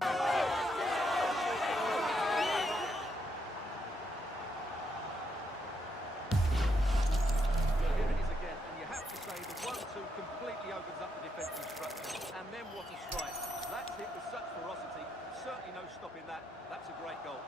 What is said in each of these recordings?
Here it is again, and you have to say the 1-2 completely opens up the defensive structure. And then what a strike. That's hit with such ferocity. Certainly no stopping that. That's a great goal.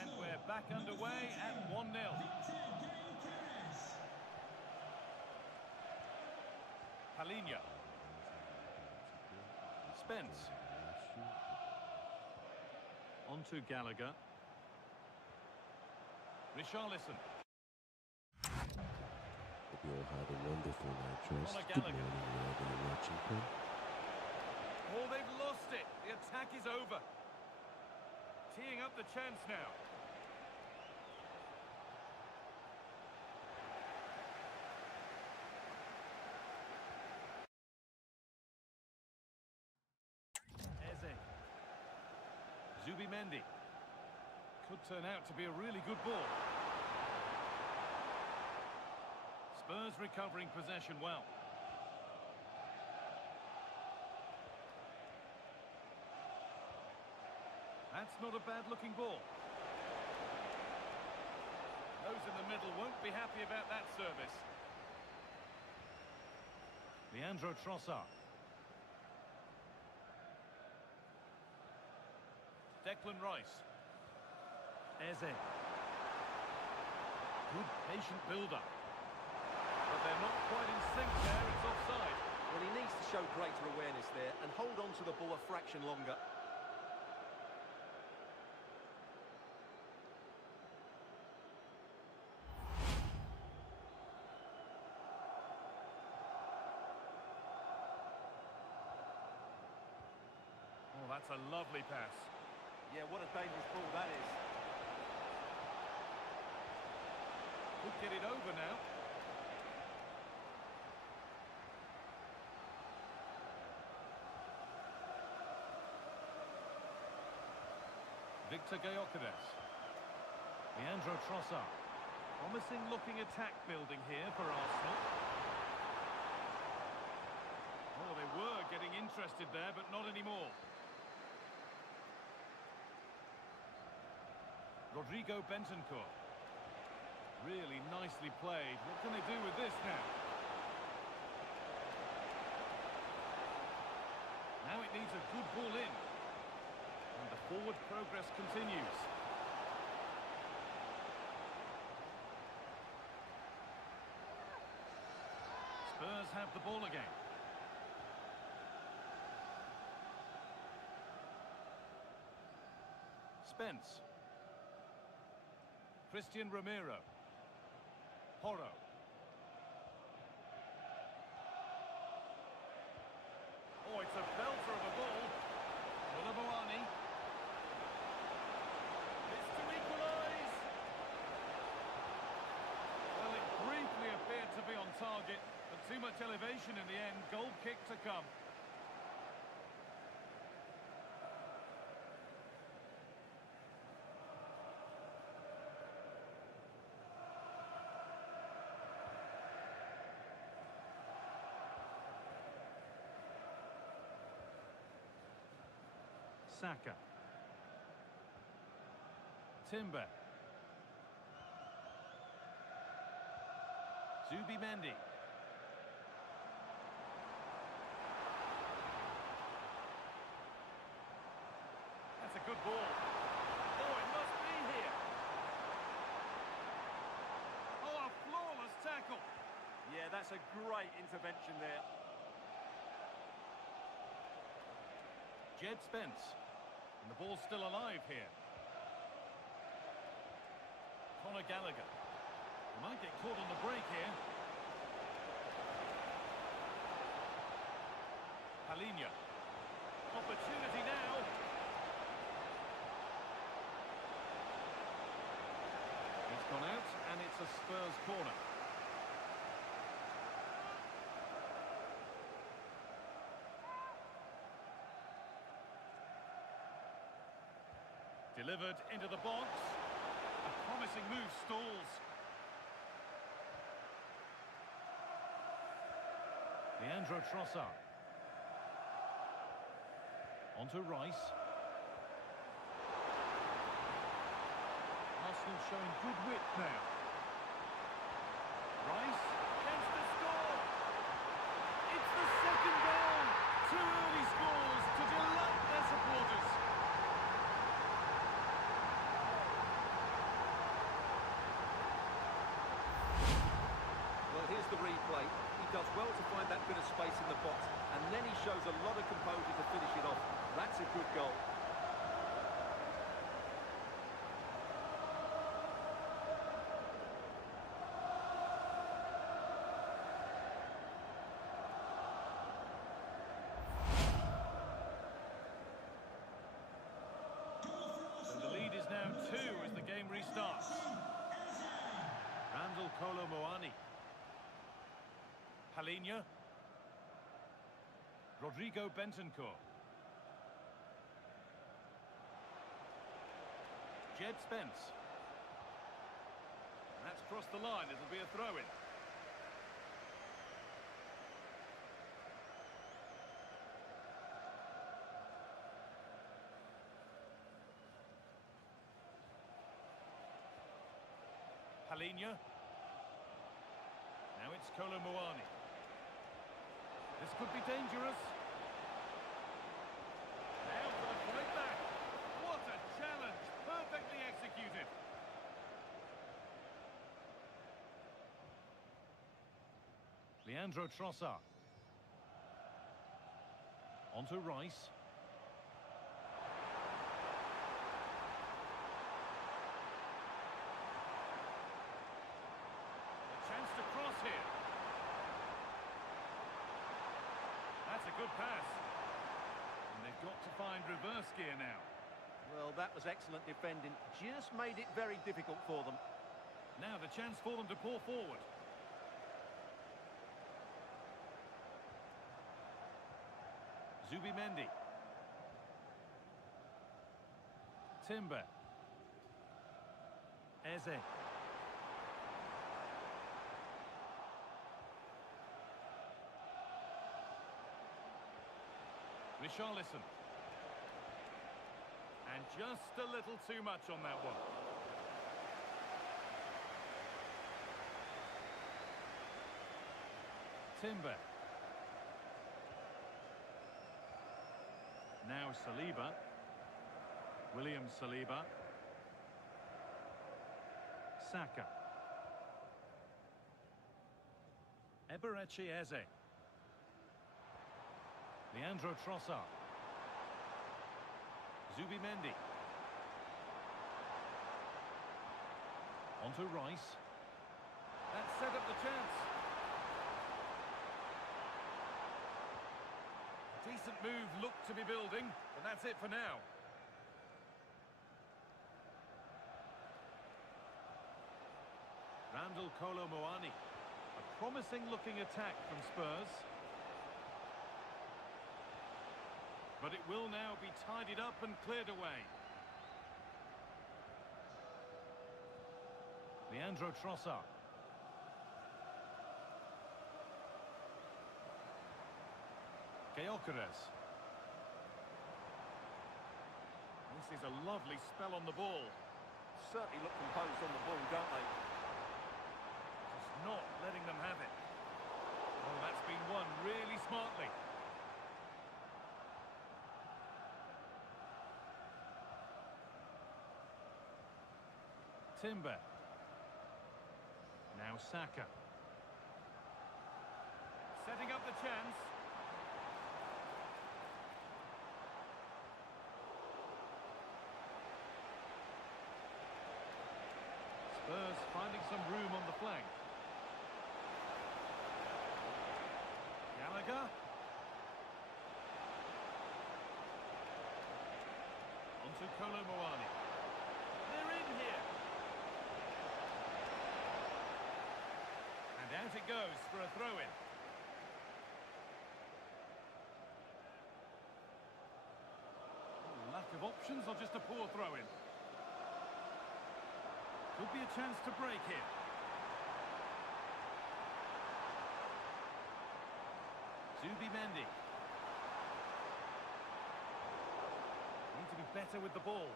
And we're back underway at 1-0. Palinia. Spence. On to Gallagher. Richarlison. Hope you all had a wonderful night rest. Conor Good Gallagher. morning, wherever you're watching from. Oh, they've lost it. The attack is over. Teeing up the chance now. Eze. Zubimendi. Could turn out to be a really good ball. Spurs recovering possession well. That's not a bad-looking ball. Those in the middle won't be happy about that service. Leandro Trossard. Declan Rice. Eze. Good patient build-up. But they're not quite in sync there, it's offside. Well, he needs to show greater awareness there and hold on to the ball a fraction longer. Oh, that's a lovely pass. Yeah, what a dangerous ball that is. Could get it over now. Victor Gyökeres. Leandro Trossard. Promising looking attack building here for Arsenal. Oh, they were getting interested there, but not anymore. Rodrigo Bentancur. Really nicely played. What can they do with this now? Now it needs a good ball in. And the forward progress continues. Spurs have the ball again. Spence. Christian Romero. Porro. Oh, it's a belter of a ball. Mullaboani. It's to equalise. Well, it briefly appeared to be on target, but too much elevation in the end. Goal kick to come. Saka. Timber. Zubimendi. That's a good ball. Oh, it must be here. Oh, a flawless tackle. Yeah, that's a great intervention there. Jed Spence. And the ball's still alive here. Conor Gallagher. He might get caught on the break here. Palinia. Opportunity now. It's gone out, and it's a Spurs corner. Delivered into the box. A promising move stalls. Leandro Trossard. Onto Rice. Arsenal showing good width now. Rice, chance to score! It's the second goal! Two early scores to delight their supporters. Well, here's the replay. He does well to find that bit of space in the box, and then he shows a lot of composure to finish it off. That's a good goal. So the lead is now 2 as the game restarts. Randall Kolo Muani. Palhinha. Rodrigo Bentancur. Jed Spence. That's crossed the line. It'll be a throw-in. Palhinha. Now it's Kolo Muani. This could be dangerous. Now for the fight back. What a challenge. Perfectly executed. Leandro Trossard. Onto Rice. A chance to cross here. That's a good pass. And they've got to find reverse gear now. Well, that was excellent defending. Just made it very difficult for them. Now the chance for them to pour forward. Zubimendi. Timber. Eze. Richarlison. And just a little too much on that one. Timber. Now Saliba. William Saliba. Saka. Eberechi Eze. Leandro Trossard. Zubimendi. Onto Rice. That set up the chance. Decent move looked to be building, but that's it for now. Randall Kolo Muani. A promising looking attack from Spurs. But it will now be tidied up and cleared away. Leandro Trossard. Gyökeres. This is a lovely spell on the ball. Certainly look composed on the ball, don't they? Just not letting them have it. Oh, that's been won really smartly. Timber. Now Saka. Setting up the chance. Spurs finding some room on the flank. Gallagher. Onto Kolo Muani. They're in here. And out it goes for a throw-in. Lack of options or just a poor throw-in? Could be a chance to break here. Zubimendi. Need to be better with the ball.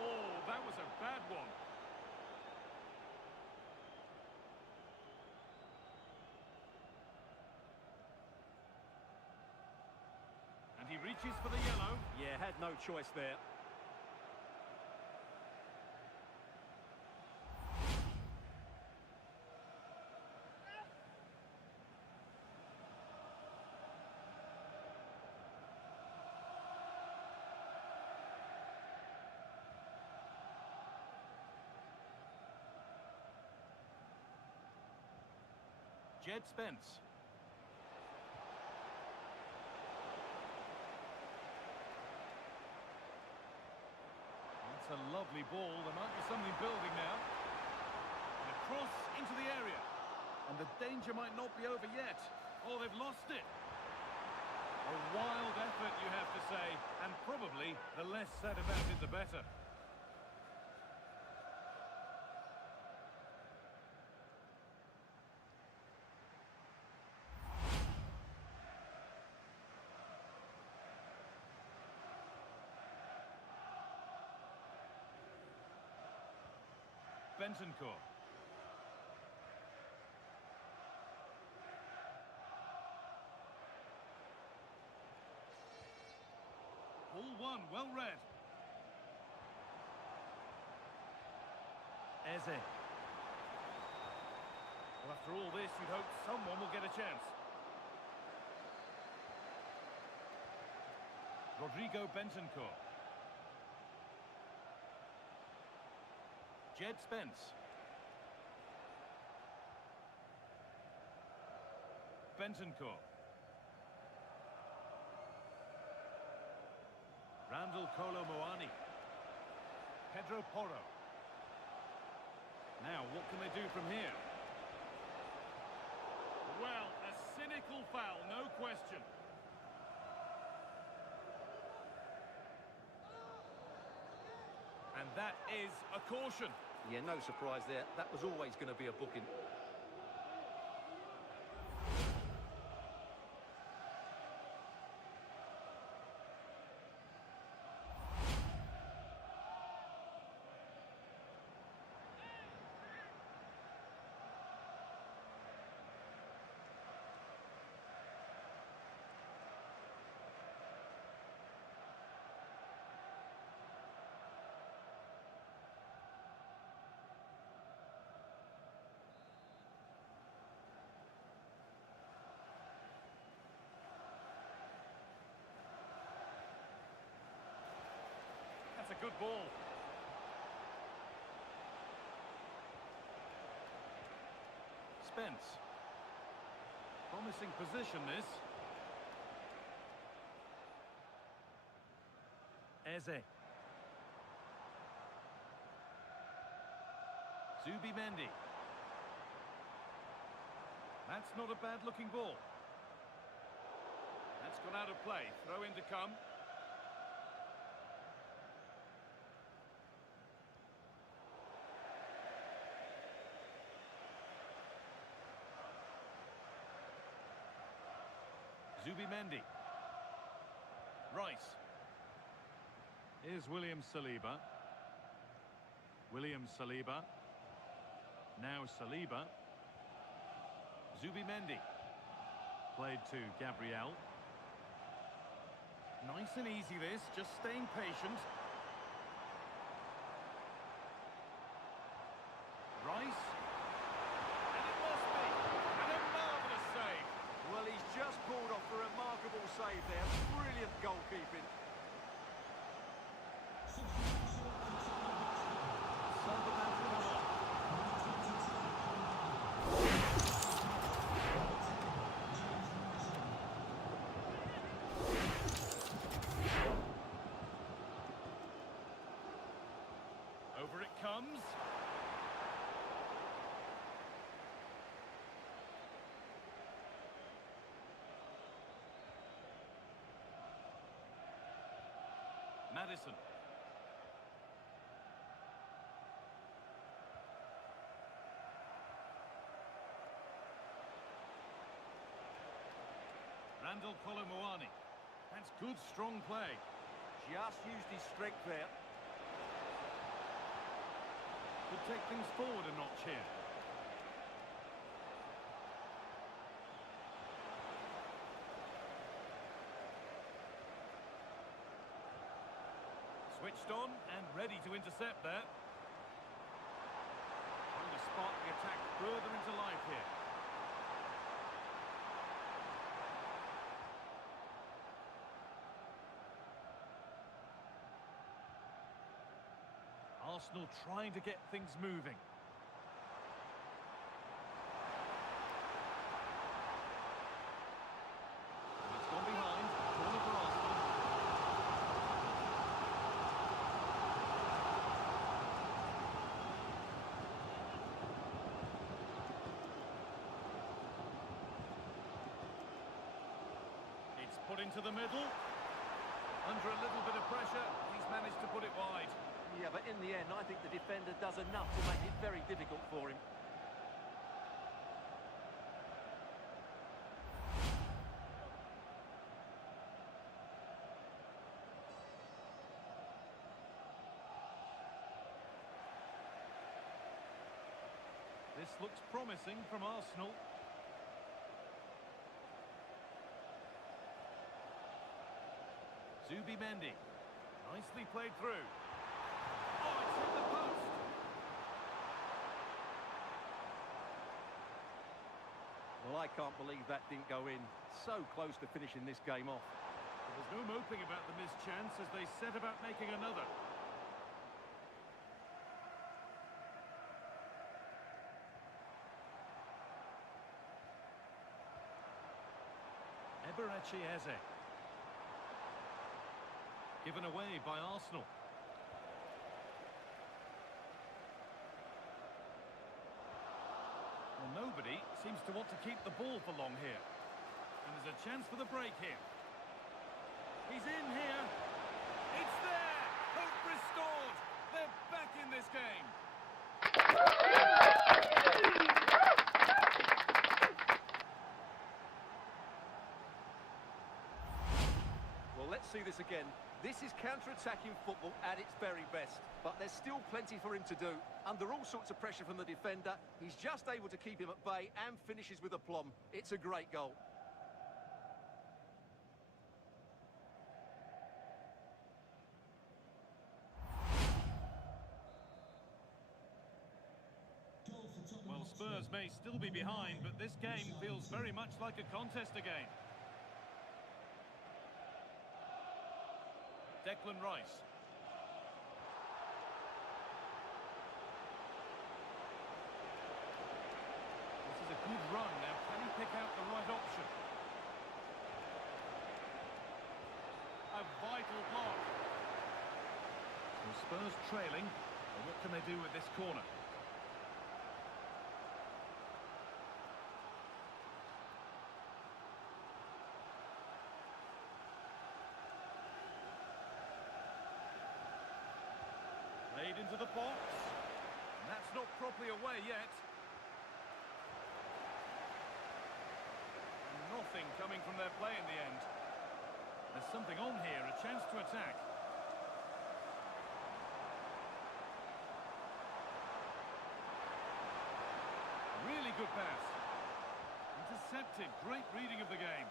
Oh, that was a bad one. And he reaches for the yellow. Yeah, had no choice there. Jed Spence. That's a lovely ball. There might be something building now. And a cross into the area. And the danger might not be over yet. Oh, they've lost it. A wild effort, you have to say. And probably the less said about it, the better. Bentancur. Ball one, well read. Eze. Well, after all this, you'd hope someone will get a chance. Rodrigo Bentancur. Jed Spence. Bentancur. Randall Kolo Muani. Pedro Porro. Now, what can they do from here? Well, a cynical foul, no question. And that is a caution. Yeah, no surprise there. That was always going to be a booking. That's a good ball. Spence. Promising position, this. Eze. Zubimendi. That's not a bad-looking ball. That's gone out of play. Throw in to come. Zubimendi. Rice. Here's William Saliba. William Saliba. Now Saliba. Zubimendi. Played to Gabriel. Nice and easy this, just staying patient. Rice. And it must be. And a marvellous save. Well, he's just pulled off a remarkable save there. Brilliant goalkeeping. Sunderland with them on. Over it comes. Madison. Randall Kolomoani. That's good, strong play. Just used his strength there. Could take things forward a notch here. Switched on and ready to intercept there. Trying to spark the attack further into life here. Arsenal trying to get things moving. And it's gone behind. Corner for Arsenal. It's put into the middle. Under a little bit of pressure, he's managed to put it wide. Yeah, but in the end, I think the defender does enough to make it very difficult for him. This looks promising from Arsenal. Zubimendi. Nicely played through. Oh, it's hit the post. Well, I can't believe that didn't go in. So close to finishing this game off. There was no moping about the missed chance as they set about making another. Eberechi Eze. Given away by Arsenal. Well, nobody seems to want to keep the ball for long here. And there's a chance for the break here. He's in here. It's there. Hope restored. They're back in this game. Well, let's see this again. This is counter-attacking football at its very best, but there's still plenty for him to do. Under all sorts of pressure from the defender, he's just able to keep him at bay and finishes with aplomb. It's a great goal. Well, Spurs may still be behind, but this game feels very much like a contest again. Declan Rice. This is a good run. Now, can he pick out the right option? A vital block. So Spurs trailing. Well, what can they do with this corner? Played into the box. And that's not properly away yet. And nothing coming from their play in the end. There's something on here, a chance to attack. Really good pass. Intercepted, great reading of the game.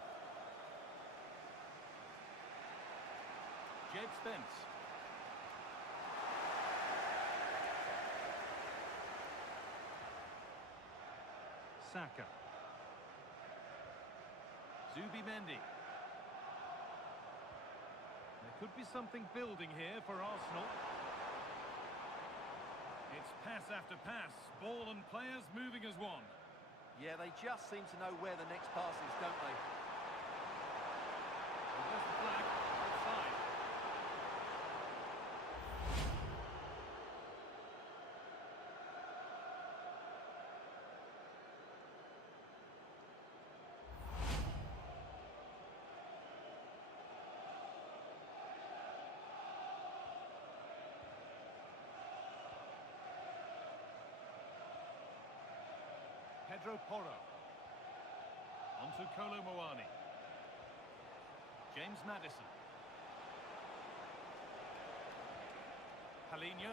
Jed Spence. Saka. Zubimendi. There could be something building here for Arsenal. It's pass after pass, ball and players moving as one. Yeah, they just seem to know where the next pass is, don't they? Well, there's the flag, offside. Pedro Porro. Onto Kolo Muani. James Maddison. Palhinha.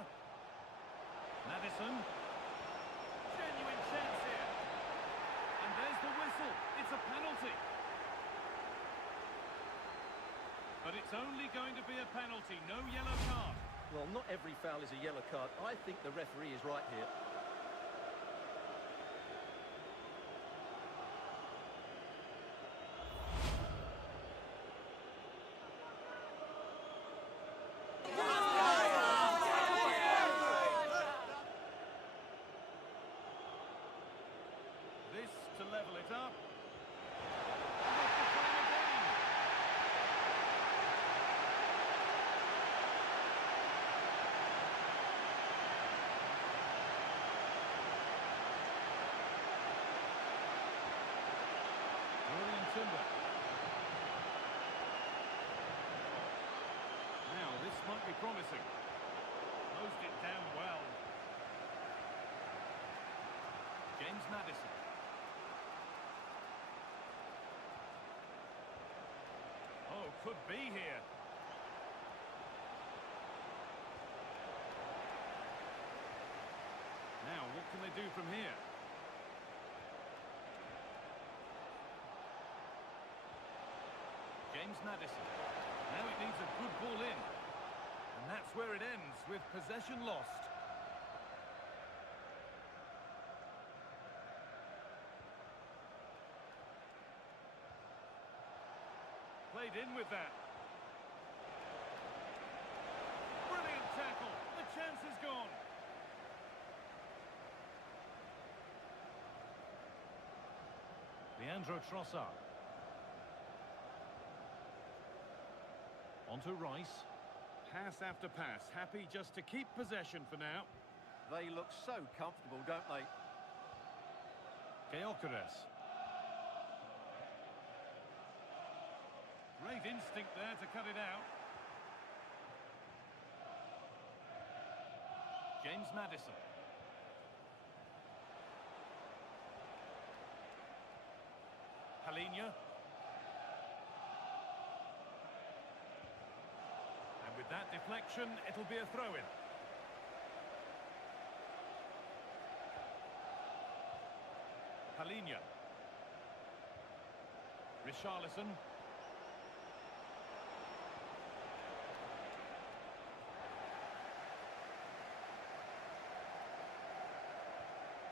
Maddison. Genuine chance here. And there's the whistle. It's a penalty. But it's only going to be a penalty, no yellow card. Well, not every foul is a yellow card. I think the referee is right here. This to level it up. Timber. Now, this might be promising. Closed it down well. James Maddison. Oh, could be here. Now, what can they do from here? James Maddison. Now it needs a good ball in. And that's where it ends, with possession lost. Played in with that. Brilliant tackle. The chance is gone. Leandro Trossard. On to Rice. Pass after pass. Happy just to keep possession for now. They look so comfortable, don't they? Gyökeres. Great instinct there to cut it out. James Maddison. Palhinha. And with that deflection, it'll be a throw-in. Palhinha. Richarlison.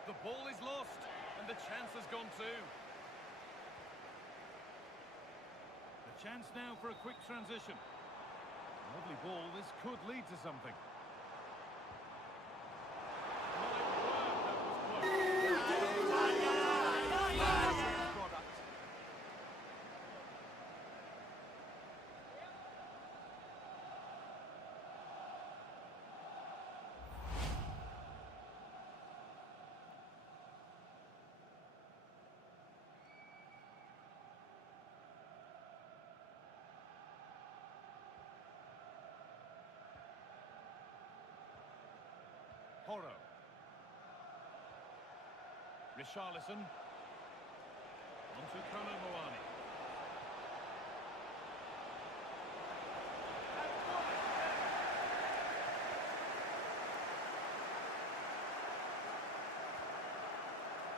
The ball is lost, and the chance has gone too. The chance now for a quick transition. Lovely ball, this could lead to something. My word, that was close. Product. Porro. Richarlison. On to Kolo Muani.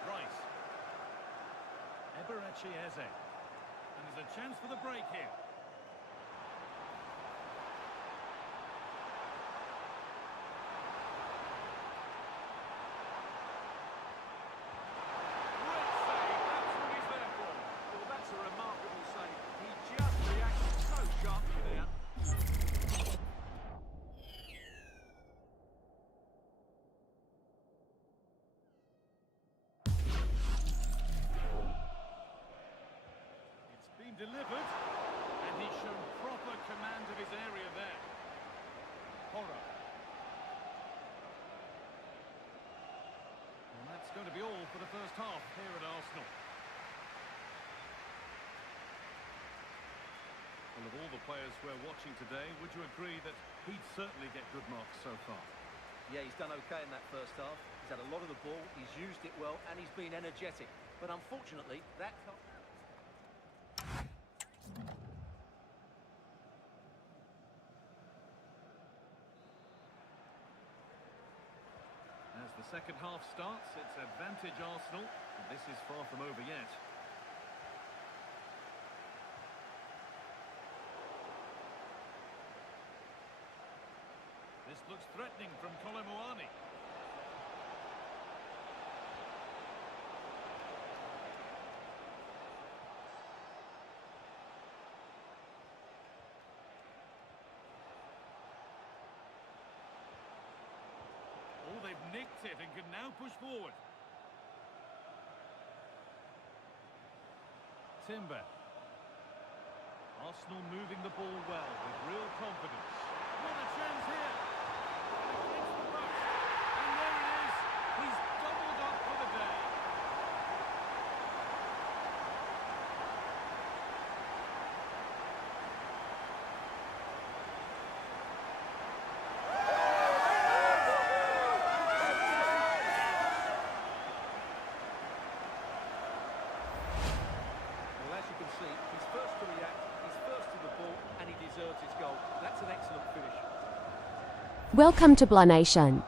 Rice. Eberechi Eze. And there's a chance for the break here. Delivered, and he's shown proper command of his area there. Porro. And that's going to be all for the first half here at Arsenal. Well, of all the players we're watching today, would you agree that he'd certainly get good marks so far? Yeah, he's done okay in that first half. He's had a lot of the ball, he's used it well, and he's been energetic. But unfortunately, that... The second half starts, it's advantage Arsenal, and this is far from over yet. This looks threatening from Colomboani. Oh, they've nicked it and can now push forward. Timber. Arsenal moving the ball well with real confidence. What a chance here! Against the post. And there it is! He's doubled up for the day. Well, as you can see, he's first to react, he's first to the ball, and he deserves his goal. That's an excellent finish. Welcome to Blah Nation.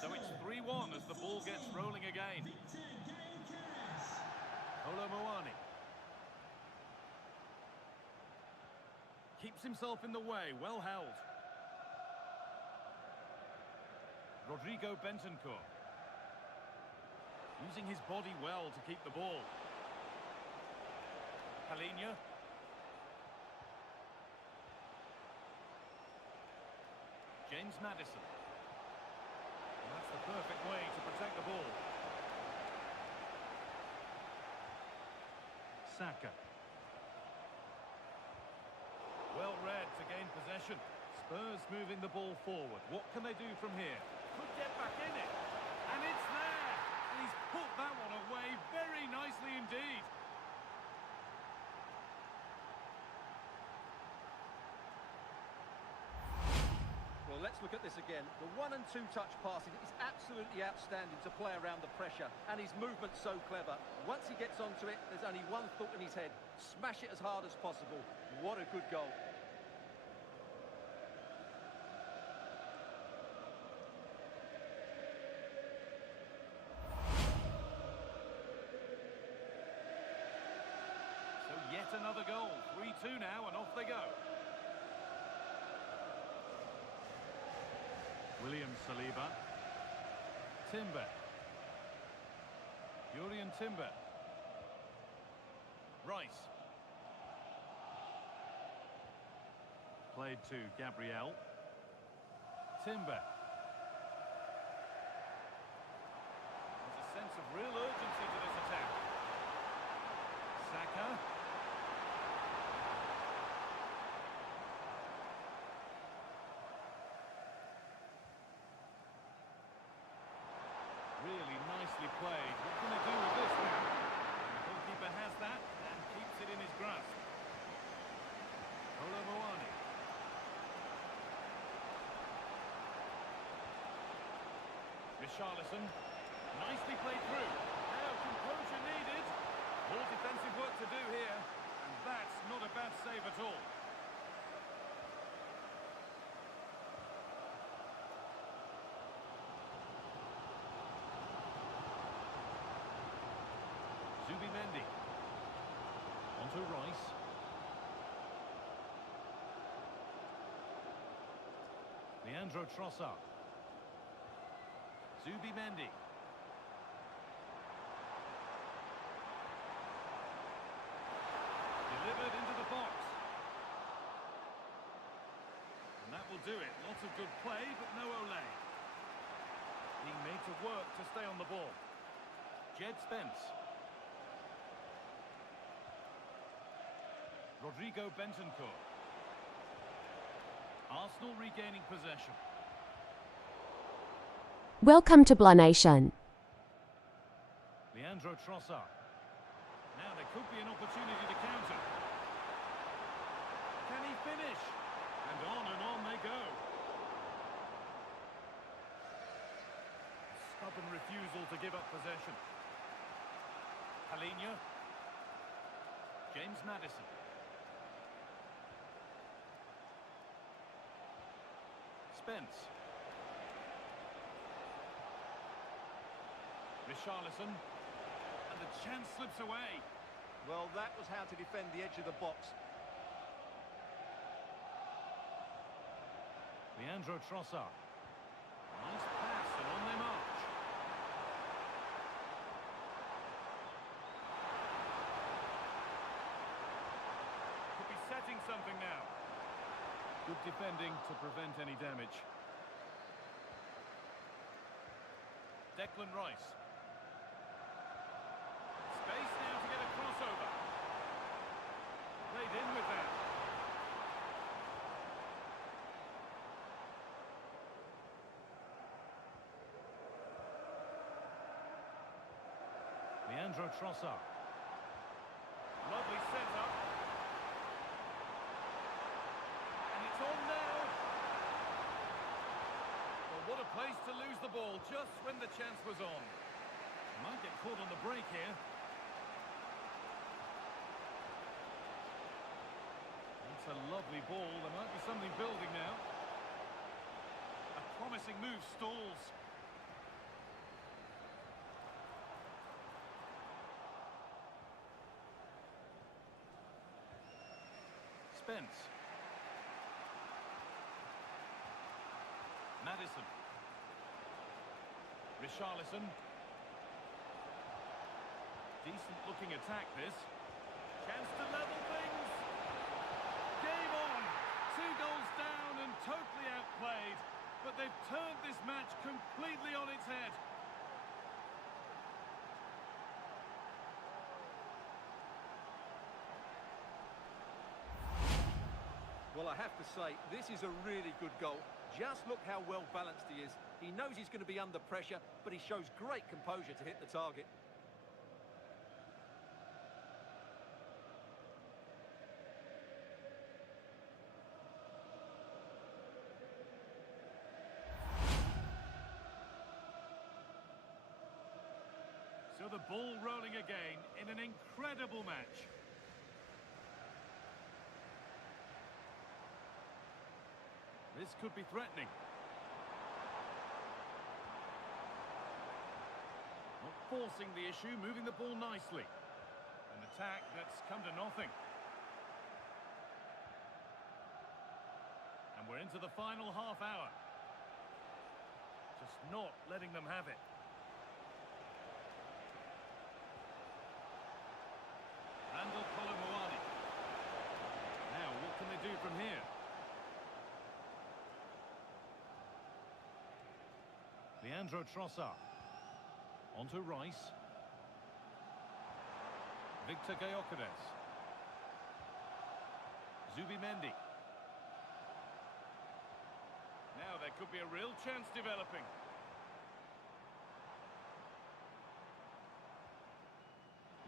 So it's 3-1 as the ball gets rolling again. Colomboani. Keeps himself in the way, well held. Rodrigo Bentancur. Using his body well to keep the ball. Palhinha. James Maddison. And that's the perfect way to protect the ball. Saka. Well read to gain possession. Spurs moving the ball forward. What can they do from here? Could get back in it. And it's there. He's put that one away very nicely indeed. Well, let's look at this again. The 1- and 2-touch passing is absolutely outstanding to play around the pressure, and his movement's so clever. Once he gets onto it, there's only one thought in his head: smash it as hard as possible. What a good goal. So yet another goal. 3-2 now, and off they go. William Saliba. Timber. Jurriën Timber. Rice. Played to Gabriel. Timber. There's a sense of real urgency to this attack. Saka. Really nicely played. What can they do with this now? The goalkeeper has that and keeps it in his grasp. Colomboani. Richarlison. Nicely played through. Now composure needed. More defensive work to do here. And that's not a bad save at all. Zubimendi. Onto Rice. Leandro Trossard. Zubimendi. Delivered into the box. And that will do it. Lots of good play, but no Olay. Being made to work to stay on the ball. Jed Spence. Rodrigo Bentancur. Arsenal regaining possession. Welcome to Blah Nation. Leandro Trossard. Now there could be an opportunity to counter. Can he finish? And on they go. Stubborn refusal to give up possession. Palhinha. James Maddison. Spence. Richarlison. And the chance slips away. Well, that was how to defend the edge of the box. Leandro Trossard. Nice pass and on their march. Could be setting something now. Good defending to prevent any damage. Declan Rice. Space now to get a crossover. Played in with that. Leandro Trossard. Lovely setup. And it's on now. Well, what a place to lose the ball just when the chance was on. Might get caught on the break here. That's a lovely ball. There might be something building now. A promising move stalls. Spence. Maddison. Richarlison. Decent looking attack this. Chance to level things. Game on. 2 goals down and totally outplayed. But they've turned this match completely on its head. Well, I have to say, this is a really good goal. Just look how well balanced he is. He knows he's going to be under pressure, but he shows great composure to hit the target. So the ball rolling again in an incredible match. This could be threatening. Not forcing the issue, moving the ball nicely. An attack that's come to nothing. And we're into the final half hour. Just not letting them have it. Randall Colomwani. Now, what can they do from here? Leandro Trossard. Onto Rice. Victor Gyökeres. Zubimendi. Now there could be a real chance developing.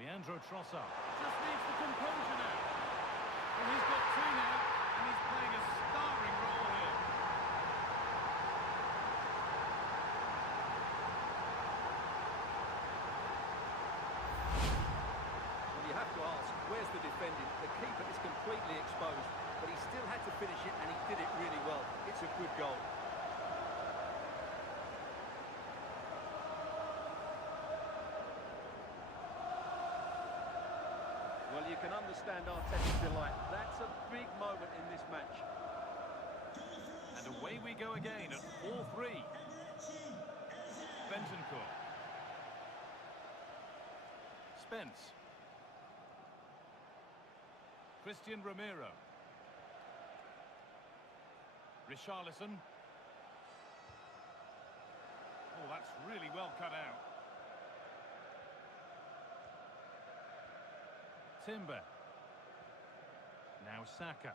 Leandro Trossard. Just needs the composure now. Well, he's got 2 now, and he's playing a starring role here. Well, you have to ask, where's the defending? The keeper is completely exposed, but he still had to finish it, and he did it really well. It's a good goal. Well, you can understand Arteta's delight. That's a big moment in this match. And away we go again at 4-3. Bentancur. Spence. Christian Romero. Richarlison. Oh, that's really well cut out. Timber. Now Saka.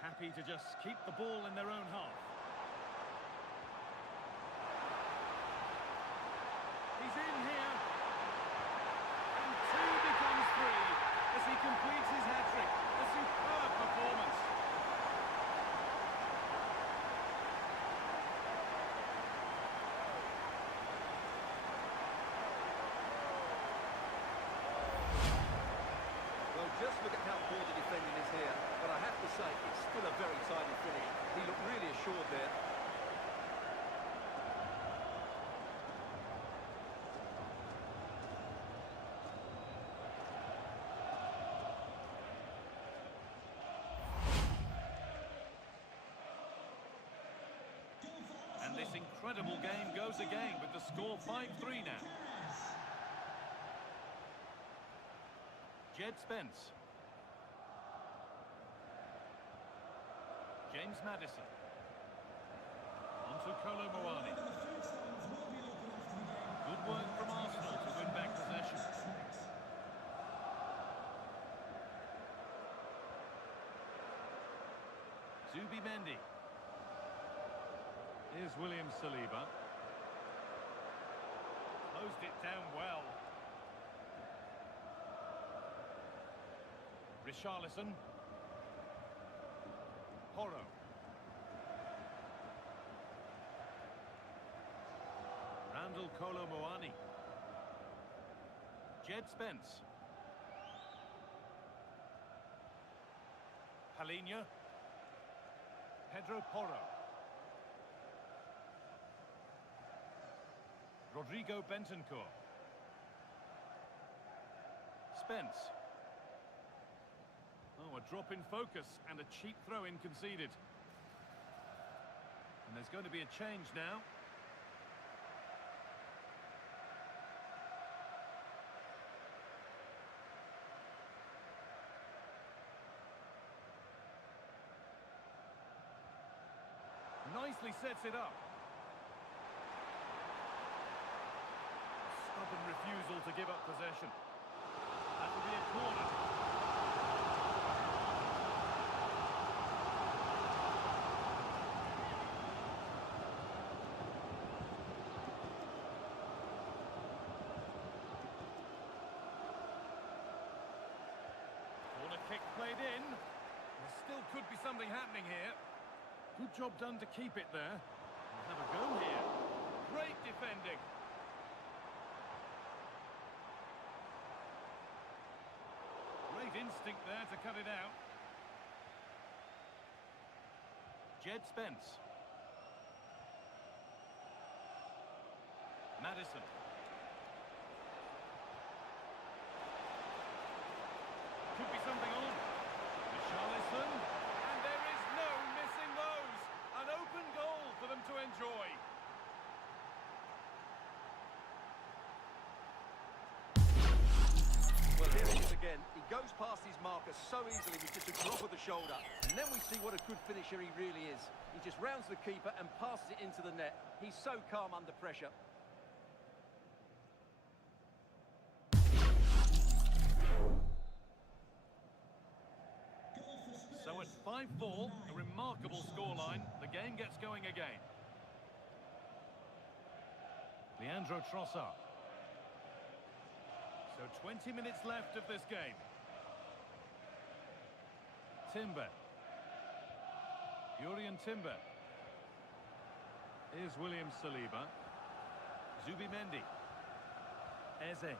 Happy to just keep the ball in their own half. He's in here. And 2 becomes 3 as he completes his hat-trick. A superb performance. Just look at how poor the defending is here. But I have to say, it's still a very tidy finish. He looked really assured there. And this incredible game goes again with the score 5-3 now. Jed Spence. James Maddison. Onto Kolo Muani. Good work from Arsenal to win back possession. Zubimendi. Here's William Saliba. Closed it down well. Richarlison. Porro. Randall Kolo Muani. Jed Spence. Palinha. Pedro Porro. Rodrigo Bentancur. Spence. Oh, a drop in focus and a cheap throw-in conceded. And there's going to be a change now. Nicely sets it up. Stubborn refusal to give up possession. That will be a corner. Corner kick played in. There still could be something happening here. Good job done to keep it there. We'll have a go here. Great defending. Great instinct there to cut it out. Jed Spence. Maddison. Could be something on. Richarlison. And there is no missing those. An open goal for them to enjoy. Well, here it is again. He goes past his marker so easily with just a drop of the shoulder. And then we see what a good finisher he really is. He just rounds the keeper and passes it into the net. He's so calm under pressure. So at 5-4, a remarkable scoreline. The game gets going again. Leandro Trossard. So 20 minutes left of this game. Timber. Jurriën Timber. Here's William Saliba. Zubimendi. Eze.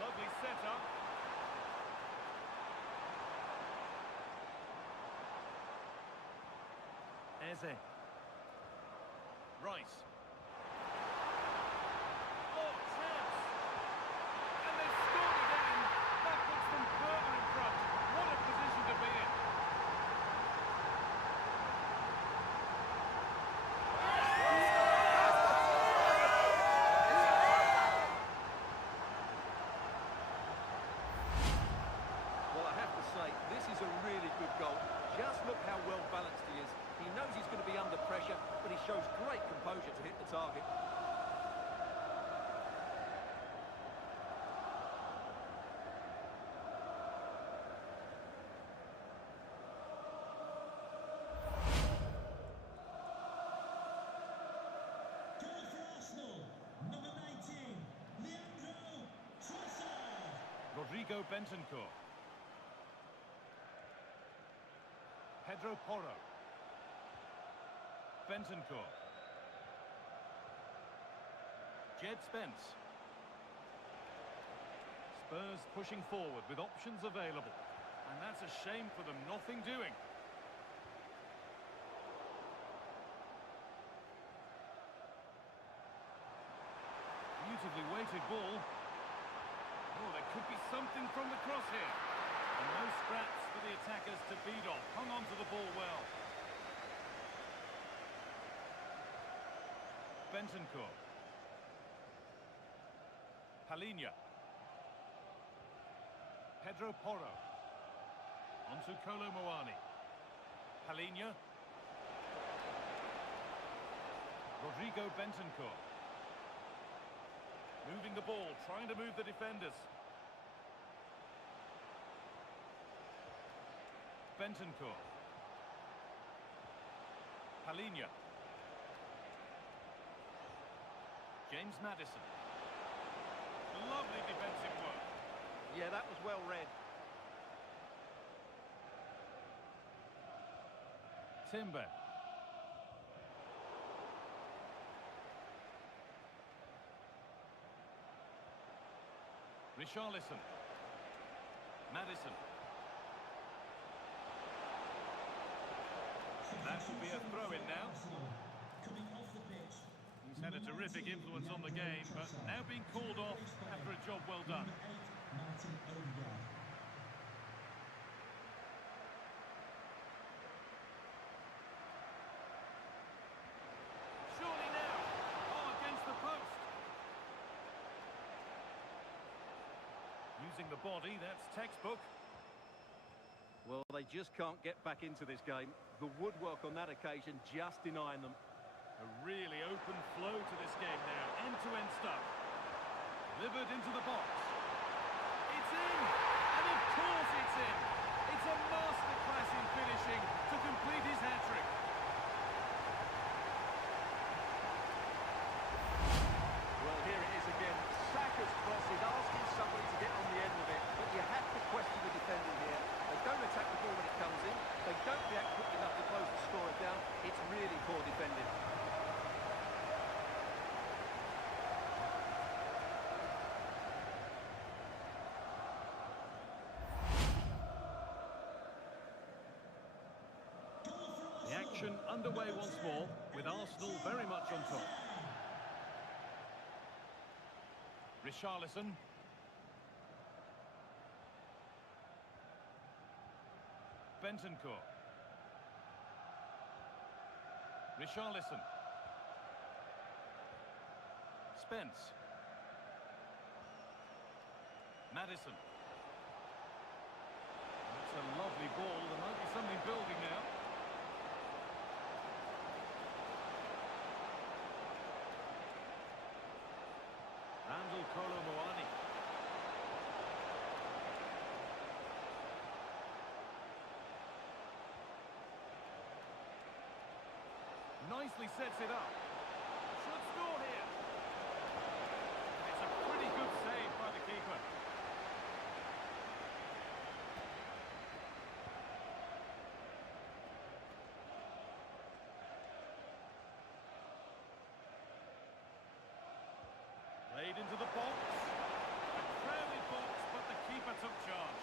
Lovely setup. Eze. Rice. Oh, chance! And they've scored again. That puts them further in front. What a position to be in. Well, I have to say, this is a really good goal. Just look how well balanced he is. He knows he's going to be under pressure, but he shows great composure to hit the target. Goal for Arsenal, number 19, Leandro Trossard. Rodrigo Bentancur. Pedro Porro. Bentancur. Jed Spence. Spurs pushing forward with options available. And that's a shame for them, nothing doing. Beautifully weighted ball. Oh, there could be something from the cross here. And no scraps for the attackers to beat off. Hung on to the ball well. Bentancur. Palinha. Pedro Porro. Onto Kolo Muani. Palinha. Rodrigo Bentancur. Moving the ball, trying to move the defenders. Bentancur. Palinha. James Maddison. Lovely defensive work. Yeah, that was well read. Timber. Richarlison. Maddison. That will be a throw-in now. Coming off the pitch. He's had a terrific influence on the game, but now being called off after a job well done. Martin Odegaard. Surely now. Oh, against the post. Using the body, that's textbook. Well, they just can't get back into this game. The woodwork on that occasion just denying them. A really open flow to this game now. End-to-end stuff. Delivered into the box. It's in! And of course it's in! It's a masterclass in finishing to complete his hat-trick. Well, here it is again. Saka's cross is asking somebody to get on the end of it, but you have to question the defender here. They don't attack the ball when it comes in. They don't react quick enough to close the scorer down. It's really poor defending. The action underway once more, with Arsenal very much on top. Richarlison. Bentancur. Richarlison. Spence. Maddison. That's a lovely ball. There might be something building now. Randall Kolo Muani. Nicely sets it up. Should score here. It's a pretty good save by the keeper. Played into the box. A crowded box, but the keeper took charge.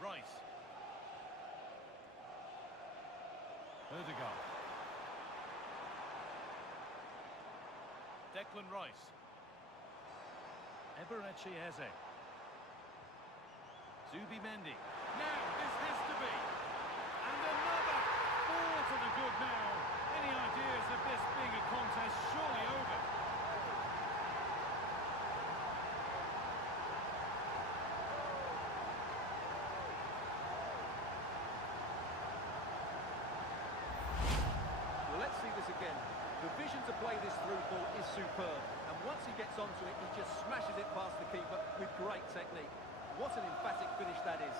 Rice. Odegaard. Declan Rice. Eberechi Eze. Zubimendi. Now, this has to be. And another. 4 to the good now. Any ideas of this being a contest surely over? Well, let's see this again. The vision to play this through ball is superb. And once he gets onto it, he just smashes it past the keeper with great technique. What an emphatic finish that is.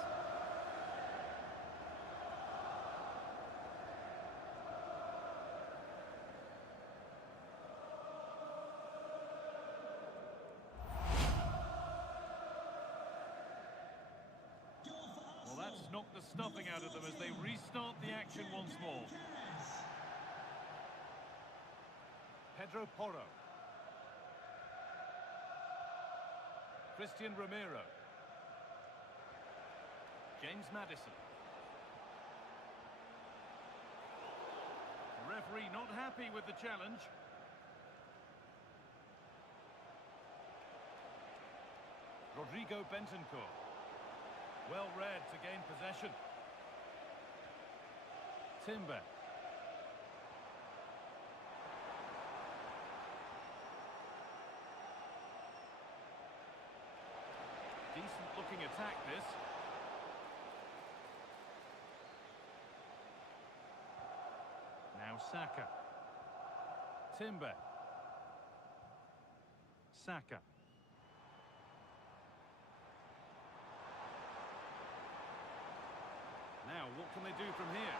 Well, that's knocked the stuffing out of them as they restart the action once more. Pedro Porro. Christian Romero. James Maddison. The referee not happy with the challenge. Rodrigo Bentancur. Well read to gain possession. Timber. Decent looking attack this. Now Saka. Timber. Saka. Now, what can they do from here?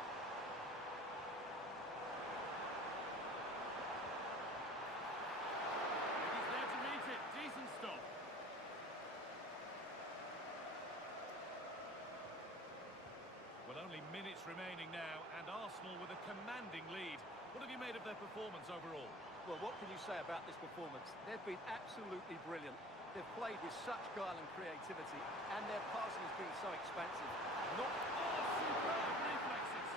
He's there to meet it. Decent stop. Well, only minutes remaining now, and Arsenal with a commanding lead. What have you made of their performance overall? Well, what can you say about this performance? They've been absolutely brilliant. They've played with such guile and creativity, and their passing has been so expansive. Not Superb reflexes.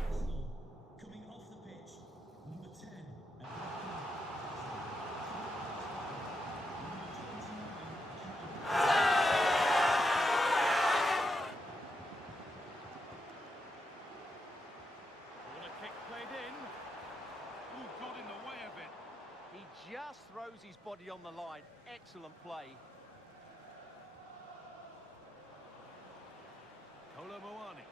Arsenal coming off the pitch, number 10. Corner kick played in. Ooh, got in the way of it. He just throws his body on the line. Excellent play. Kolo Muani.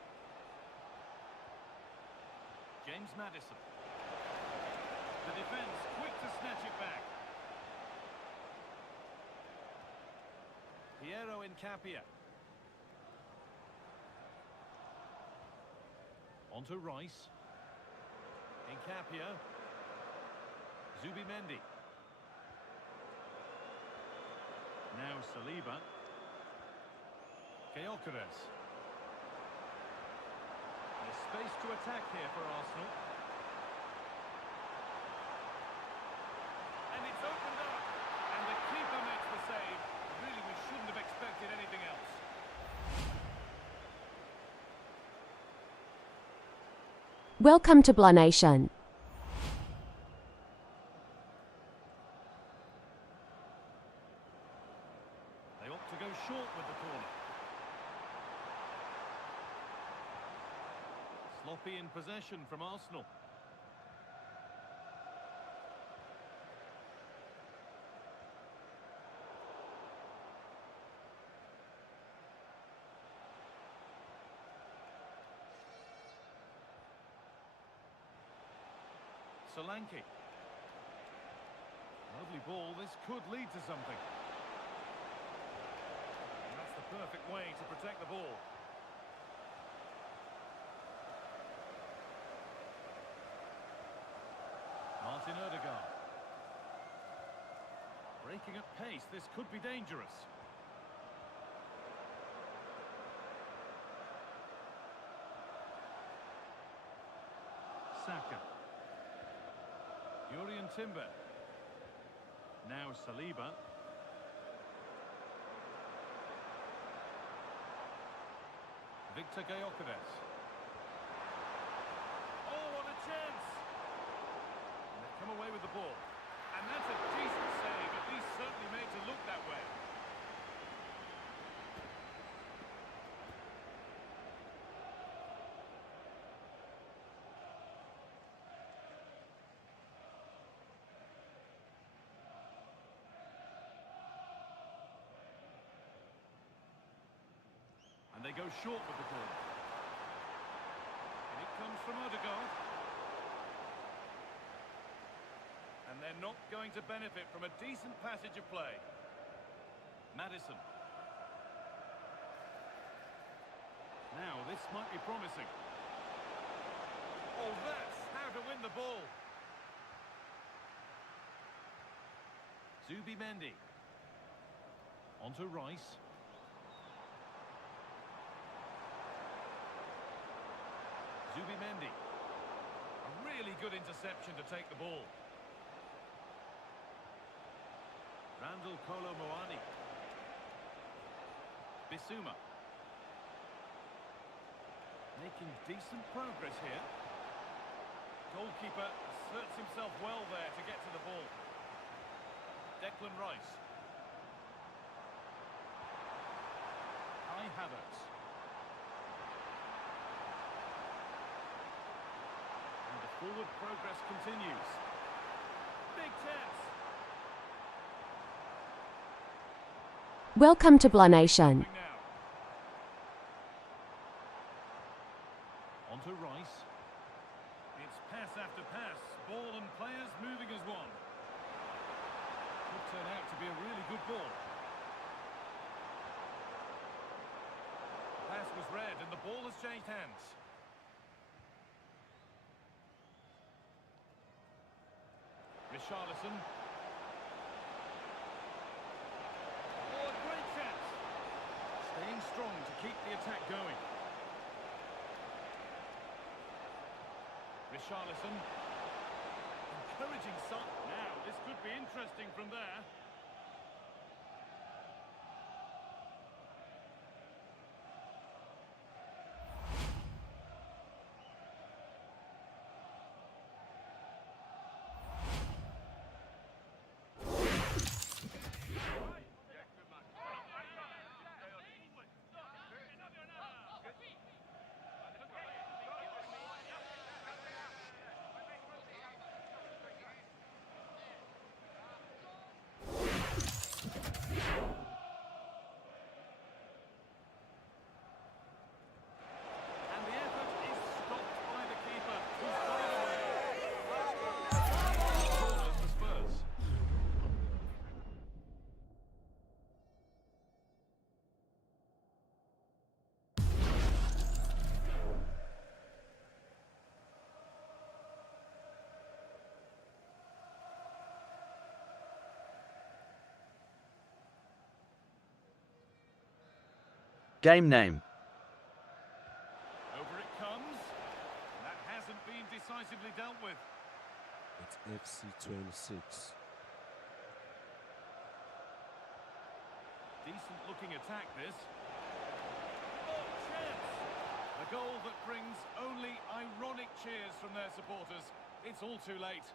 James Maddison. The defence quick to snatch it back. Piero Incapia. Onto Rice. Incapia. Zubimendi. Now Saliba. Gyökeres. There's space to attack here for Arsenal. And it's opened up. And the keeper makes the save. Really, we shouldn't have expected anything else. Welcome to Blah Nation. They opt to go short with the corner. Sloppy in possession from Arsenal. Solanke. Lovely ball. This could lead to something. And that's the perfect way to protect the ball. Martin Odegaard. Breaking at pace. This could be dangerous. Saka. Jurrien Timber. Now Saliba. Victor Gyökeres. Oh, what a chance! And they've come away with the ball. And that's a decent save, at least certainly made to look that way. And they go short with the ball. And it comes from Odegaard. And they're not going to benefit from a decent passage of play. Maddison. Now, this might be promising. Oh, that's how to win the ball. Zubimendi. Onto Rice. Zubimendi. A really good interception to take the ball. Randall Kolo Muani. Bissouma. Making decent progress here. Goalkeeper asserts himself well there to get to the ball. Declan Rice. Kai Havertz. And the forward progress continues. Big chance. Welcome to Blah Nation. Now. On to Rice. It's pass after pass. Ball and players moving as one. Could turn out to be a really good ball. Pass was read and the ball has changed hands. Richarlison. Oh, a great chance. Staying strong to keep the attack going. Richarlison. Encouraging sign. Now, this could be interesting from there. And the effort is stopped by the keeper, who's got it away. Corner for Spurs. Game name. Over it comes. That hasn't been decisively dealt with. It's FC26. Decent looking attack this. Oh, chance! A goal that brings only ironic cheers from their supporters. It's all too late.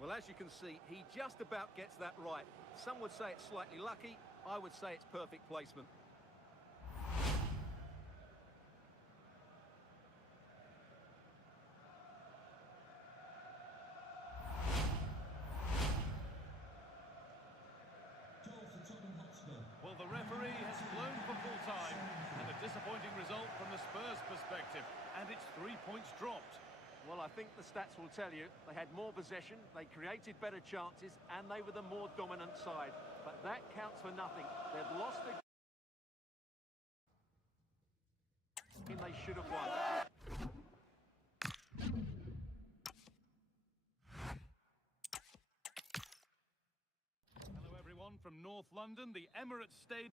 Well, as you can see, he just about gets that right. Some would say it's slightly lucky. I would say it's perfect placement. Goal for Tottenham Hotspur. Well, the referee has blown for full time, and a disappointing result from the Spurs' perspective, and it's 3 points dropped. Well, I think the stats will tell you they had more possession, they created better chances, and they were the more dominant side. But that counts for nothing. They've lost the game they should have won. Hello, everyone, from North London, the Emirates Stadium.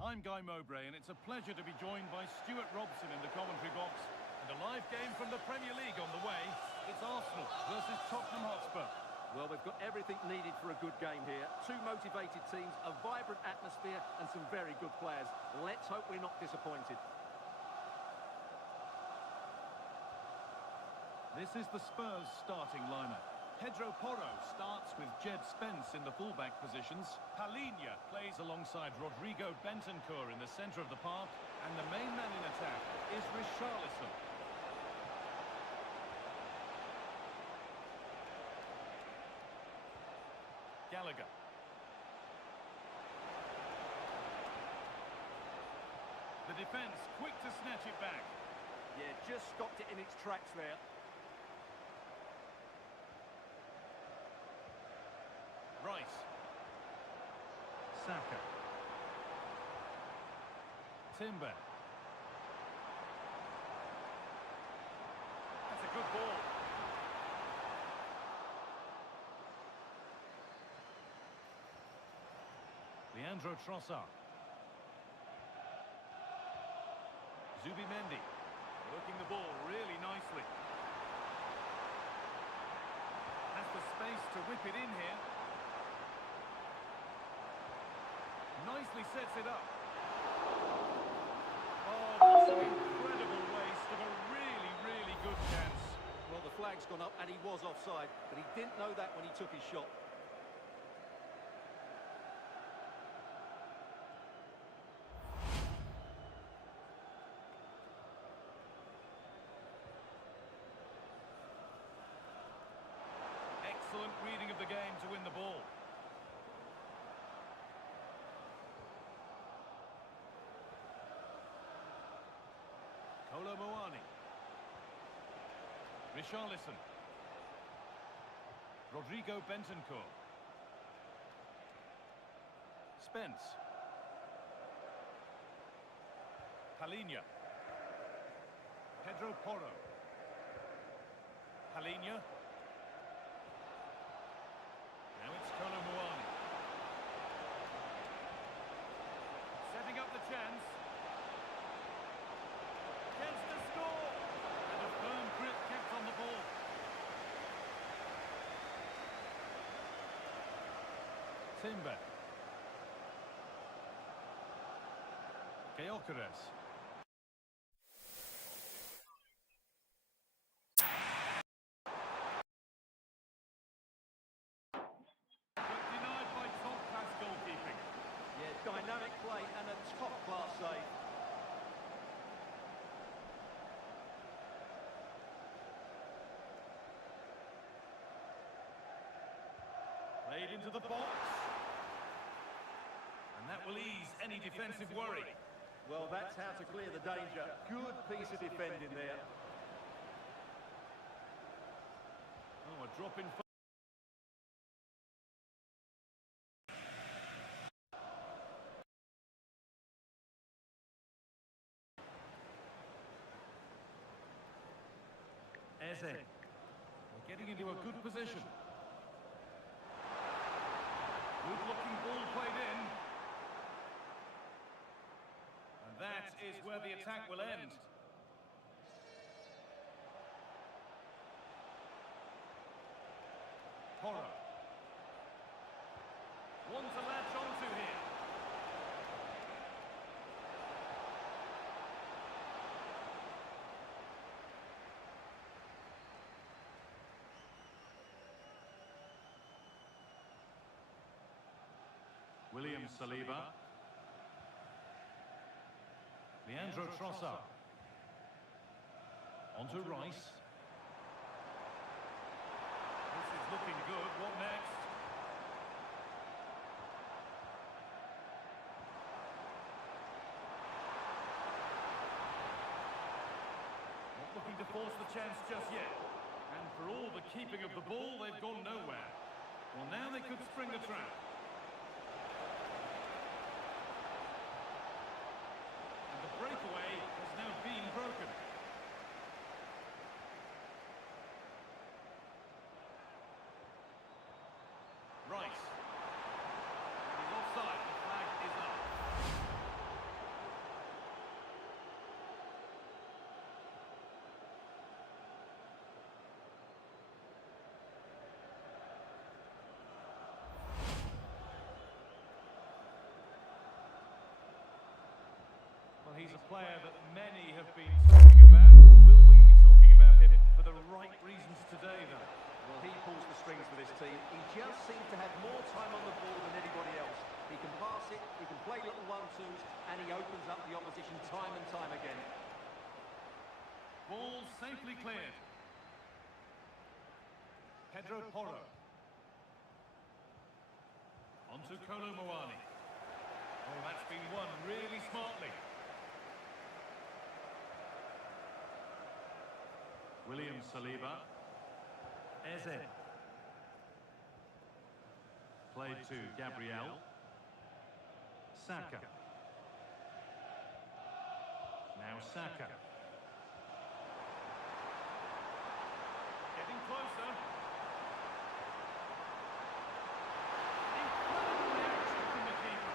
I'm Guy Mowbray, and it's a pleasure to be joined by Stuart Robson in the commentary box. And a live game from the Premier League on the way. It's Arsenal versus Tottenham Hotspur. Well, they've got everything needed for a good game here. Two motivated teams, a vibrant atmosphere, and some very good players. Let's hope we're not disappointed. This is the Spurs starting lineup. Pedro Porro starts with Jed Spence in the fullback positions. Palhinha plays alongside Rodrigo Bentancur in the centre of the park. And the main man in attack is Richarlison. Gallagher. The defence quick to snatch it back. Yeah, just stopped it in its tracks there. Rice. Saka. Timber. That's a good ball. Leandro Trossard. Zubimendi. Working the ball really nicely. Has the space to whip it in here. Nicely sets it up. Oh, that's an incredible waste of a really, really good chance. Well, the flag's gone up and he was offside, but he didn't know that when he took his shot. Excellent reading of the game to win the ball. Kolo Muani. Richarlison. Rodrigo Bentancur. Spence. Palhinha. Pedro Porro. Palhinha. Now it's Kolo Muani. Setting up the chance. Chance to score! And a firm grip kept on the ball. Timber. Gyökeres. But denied by top-class goalkeeping. Yeah, dynamic play and a top-class save. Played into the box. And that will ease any defensive worry. Well, that's how to clear the danger. Good piece of defending there. Oh, a drop in. Eze. They're getting into a good position. Good looking ball played in. And that is where the attack will end. Porro. One to latch onto here. William Saliba. Leandro Trossard. Onto Rice. This is looking good. What next? Not looking to force the chance just yet. And for all the keeping of the ball, they've gone nowhere. Well, now they could spring the trap. Breakaway has now been broken. Rice. And he's offside. The flag is up. Well, he's a player that many have been talking about. Will we be talking about him for the right reasons today, though? Well, he pulls the strings for this team. He just seems to have more time on the ball than anybody else. He can pass it, he can play little one-twos, and he opens up the opposition time and time again. Ball safely cleared. Pedro Porro. Onto Kolo Muani. Oh, that's been won really smartly. William Saliba. Eze. Played to Gabriel. Saka. Now Saka. Getting closer. Incredible reaction from the keeper.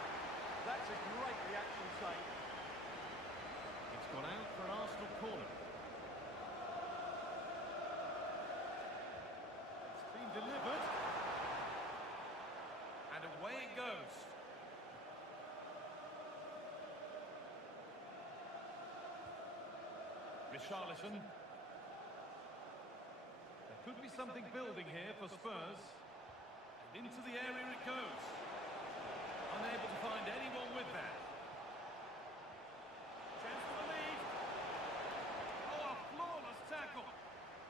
Richarlison. There could be something building here for Spurs. And into the area it goes. Unable to find anyone with that. Chance for the lead. Oh, a flawless tackle.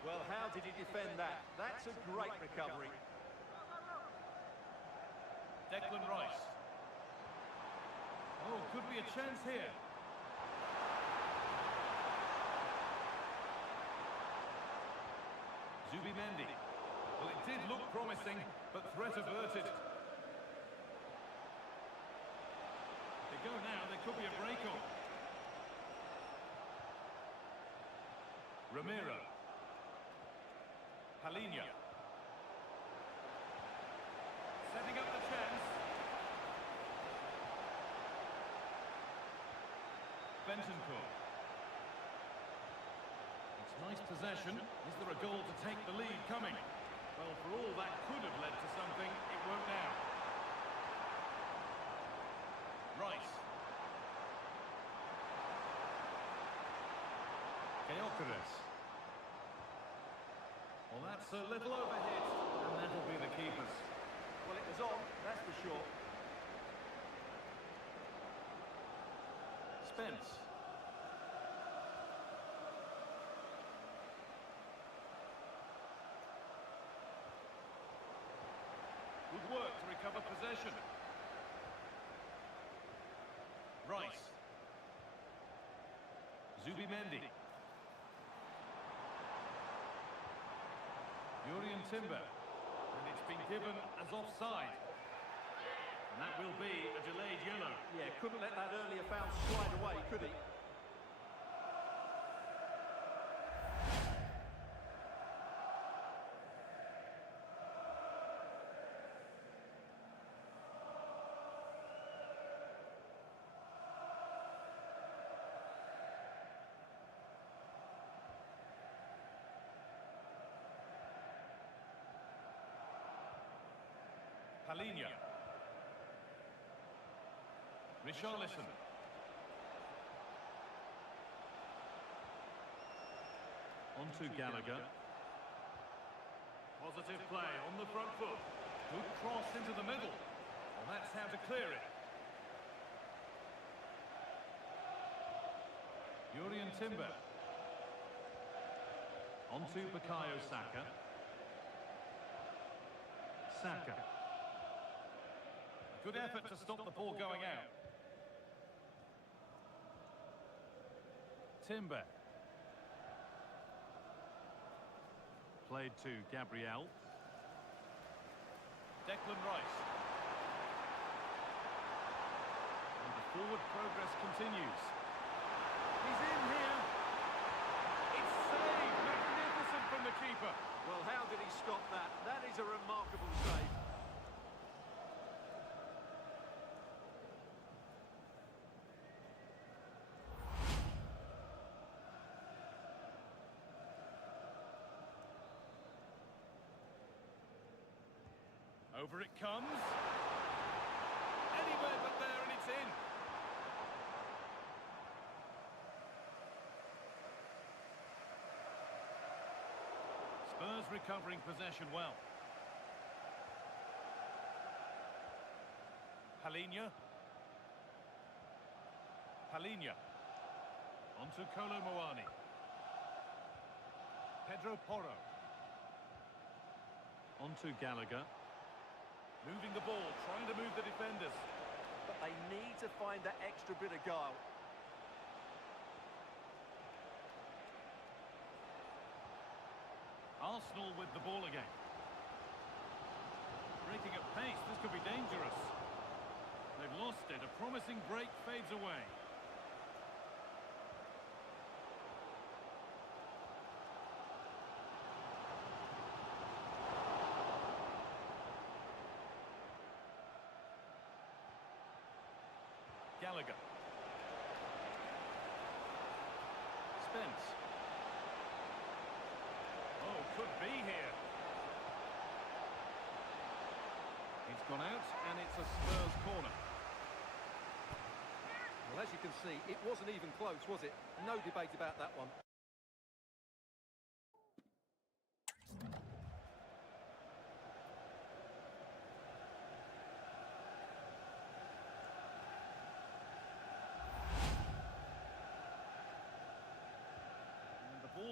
Well, how did he defend that? That's a great recovery. Declan Rice. Oh, could be a chance here. Zubimendi. Well, it did look promising, but threat averted. They go now, there could be a break-on. Ramiro. Palinha. Setting up the chance. Bentancur. It's nice possession. Is there a goal to take the lead coming? Well, for all that could have led to something, it won't now. Rice. Gyökeres. Well, that's a little overhit, and that'll be the keepers. Well, it was on, that's for sure. Spence. Good work to recover possession. Rice. Zubimendi. Jurien Timber. And it's been given as offside. And that will be a delayed yellow. Yeah, couldn't let that earlier foul slide away, could he? Palinha. Richarlison. On to Gallagher. Positive play on the front foot. Good cross into the middle. Well, that's how to clear it. Jurien Timber. On to Bukayo Saka. Saka. Good effort to stop the ball going out. Timber. Played to Gabriel. Declan Rice. And the forward progress continues. He's in here. It's saved. Magnificent from the keeper. Well, how did he stop that? That is a remarkable save. Over it comes. Anywhere but there, and it's in. Spurs recovering possession well. Palinha. Palinha. On to Kolo Muani. Pedro Porro. On to Gallagher. Moving the ball, trying to move the defenders. But they need to find that extra bit of guile. Arsenal with the ball again. Breaking at pace, this could be dangerous. They've lost it, a promising break fades away. Gallagher. Spence. Oh, could be here. It's gone out, and it's a Spurs corner. Well, as you can see, it wasn't even close, was it? No debate about that one.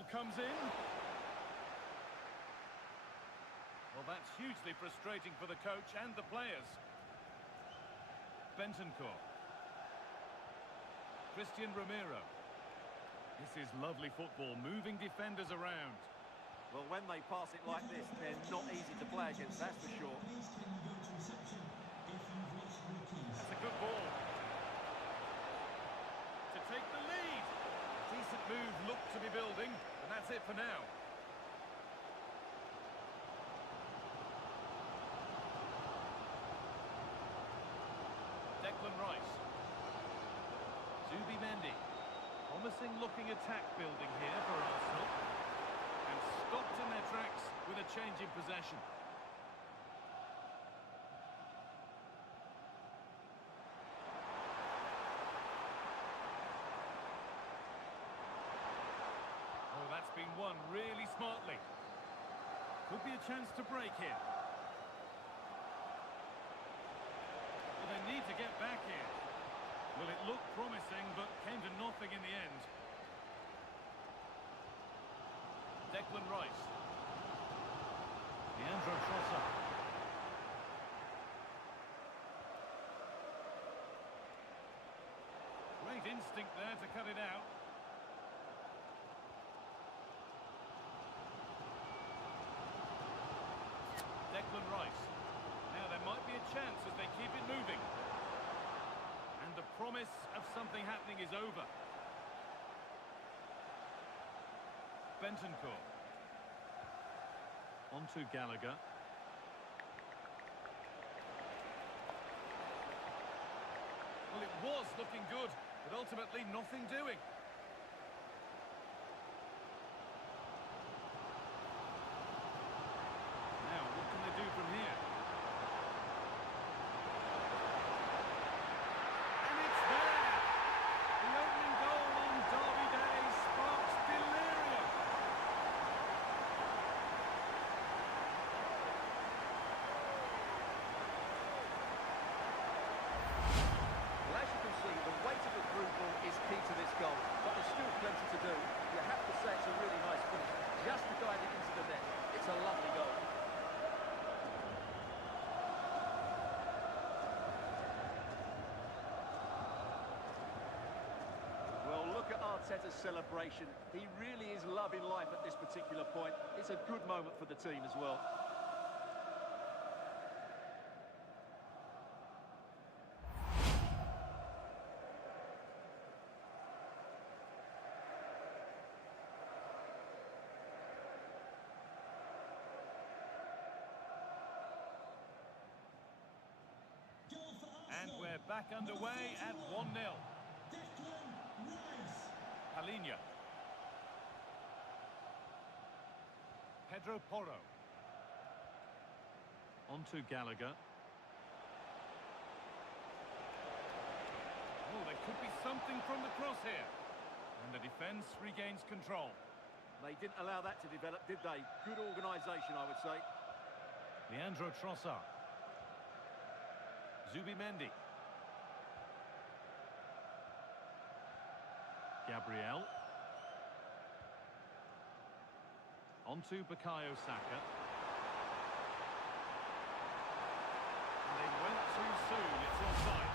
ball comes in. Well, that's hugely frustrating for the coach and the players. Bentancur. Christian Romero. This is lovely football, moving defenders around. Well, when they pass it like this, they're not easy to play against, that's for sure. Please can you go to reception if you've reached your keys. That's a good ball. To take the lead. Decent move looked to be building, and that's it for now. Declan Rice. Zubimendi. Promising looking attack building here for Arsenal. And stopped in their tracks with a change in possession. Oh, that's been won really smartly. Could be a chance to break here. Well, they need to get back here. Well, it looked promising, but came to nothing in the end. Declan Rice. Leandro Trossard. Great instinct there to cut it out. Declan Rice. Now there might be a chance as they keep it moving. And the promise of something happening is over. Bentancur. On to Gallagher. Well, it was looking good, but ultimately nothing doing. Now, what can they do from here? And it's there! The opening goal on Derby Day sparks delirium. Well, as you can see, the weight of the through ball is key to this goal, but there's still plenty to do. You have to say it's a really nice finish, just to guide it into the net. It's a lovely goal. Well, look at Arteta's celebration. He really is loving life at this particular point. It's a good moment for the team as well. Goal for And Arsenal. we're back underway at 1-0. Declan Rice. Palinya. Pedro Porro. On to Gallagher. Oh, there could be something from the cross here. And the defence regains control. They didn't allow that to develop, did they? Good organisation, I would say. Leandro Trossard. Zubimendi. Gabriel. On to Bukayo Saka. And they went too soon, it's offside.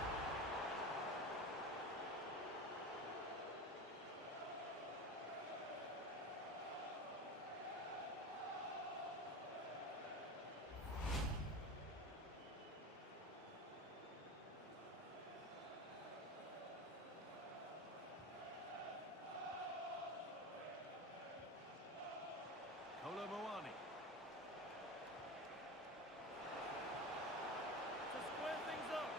Kolo Muani. To square things up.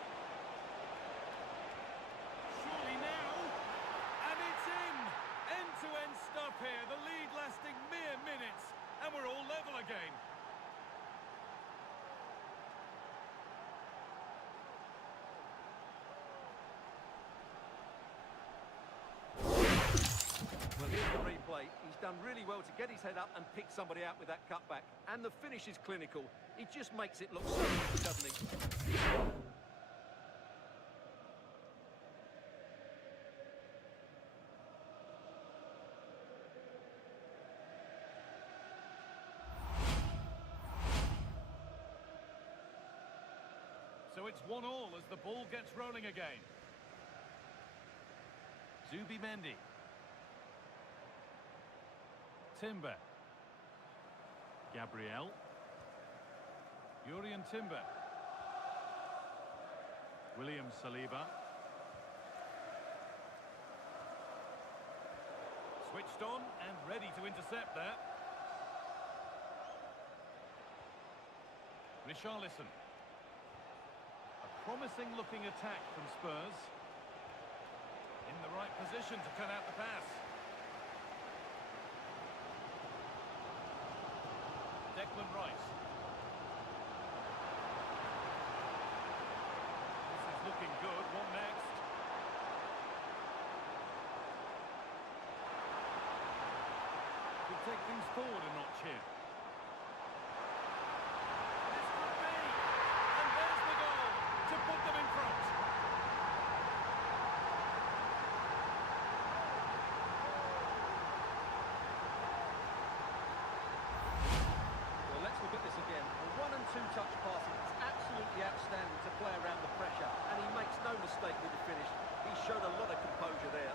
Surely now. And it's in. End-to-end stuff here. The lead lasting mere minutes. And we're all level again. Well, here's the replay. He's done really well to get his head up and pick somebody out with that cutback. And the finish is clinical. He just makes it look so easy, doesn't he? So it's 1-1 as the ball gets rolling again. Zubimendi. Timber. Gabriel. Jurien Timber. William Saliba. Switched on and ready to intercept there. Richarlison. A promising looking attack from Spurs. In the right position to cut out the pass. Declan Rice. This is looking good. What next? Could take things forward a notch here. This could be! And there's the goal to put them in front. Well, let's look at this again. A 1- and 2-touch passing. It's absolutely outstanding to play around the pressure, and he makes no mistake with the finish. He showed a lot of composure there.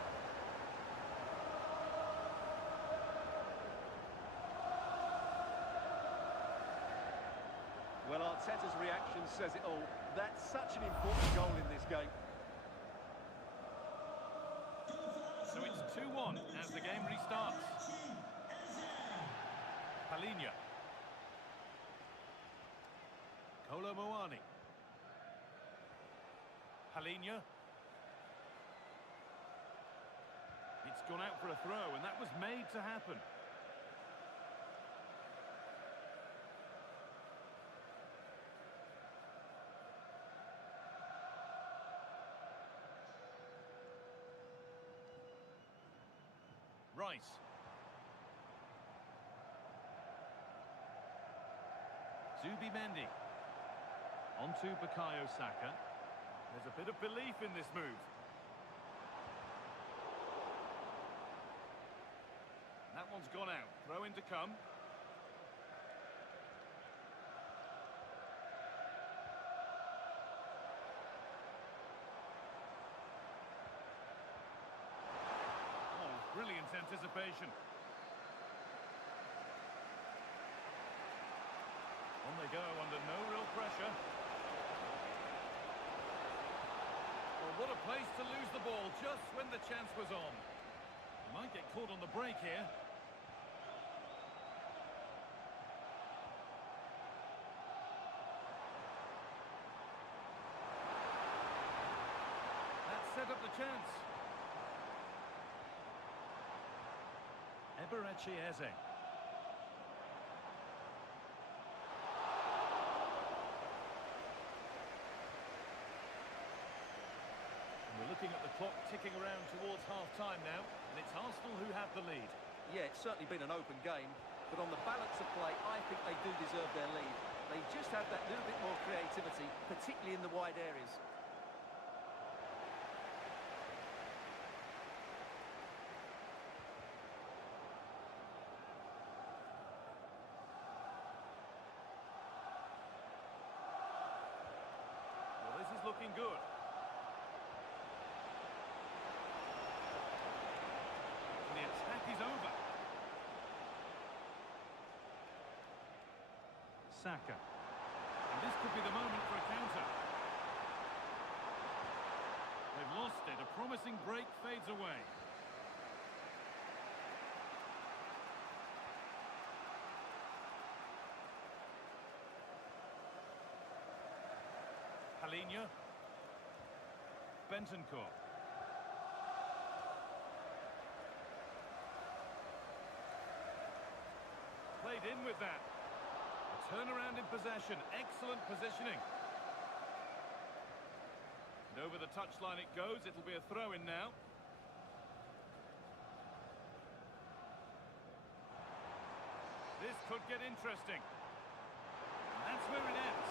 Well, Arteta's reaction says it all. That's such an important goal in this game. So it's 2-1 as the game restarts. Palhinha. Kolo Muani. Palhinha. It's gone out for a throw, and that was made to happen. Rice. Zubimendi. Onto Bukayo Saka. There's a bit of belief in this move. That one's gone out. Throw in to come. Oh, brilliant anticipation. On they go under no real pressure. Well, what a place to lose the ball just when the chance was on. He might get caught on the break here. That set up the chance. Eberechi Eze. We're looking at the clock ticking around towards half-time now, and it's Arsenal who have the lead. Yeah, it's certainly been an open game, but on the balance of play, I think they do deserve their lead. They just have that little bit more creativity, particularly in the wide areas. Well, this is looking good. The attack is over. Saka. And this could be the moment for a counter. They've lost it. A promising break fades away. Palhinha. Bentancur. Played in with that. A turnaround in possession. Excellent positioning. And over the touchline it goes. It'll be a throw-in now. This could get interesting. And that's where it ends.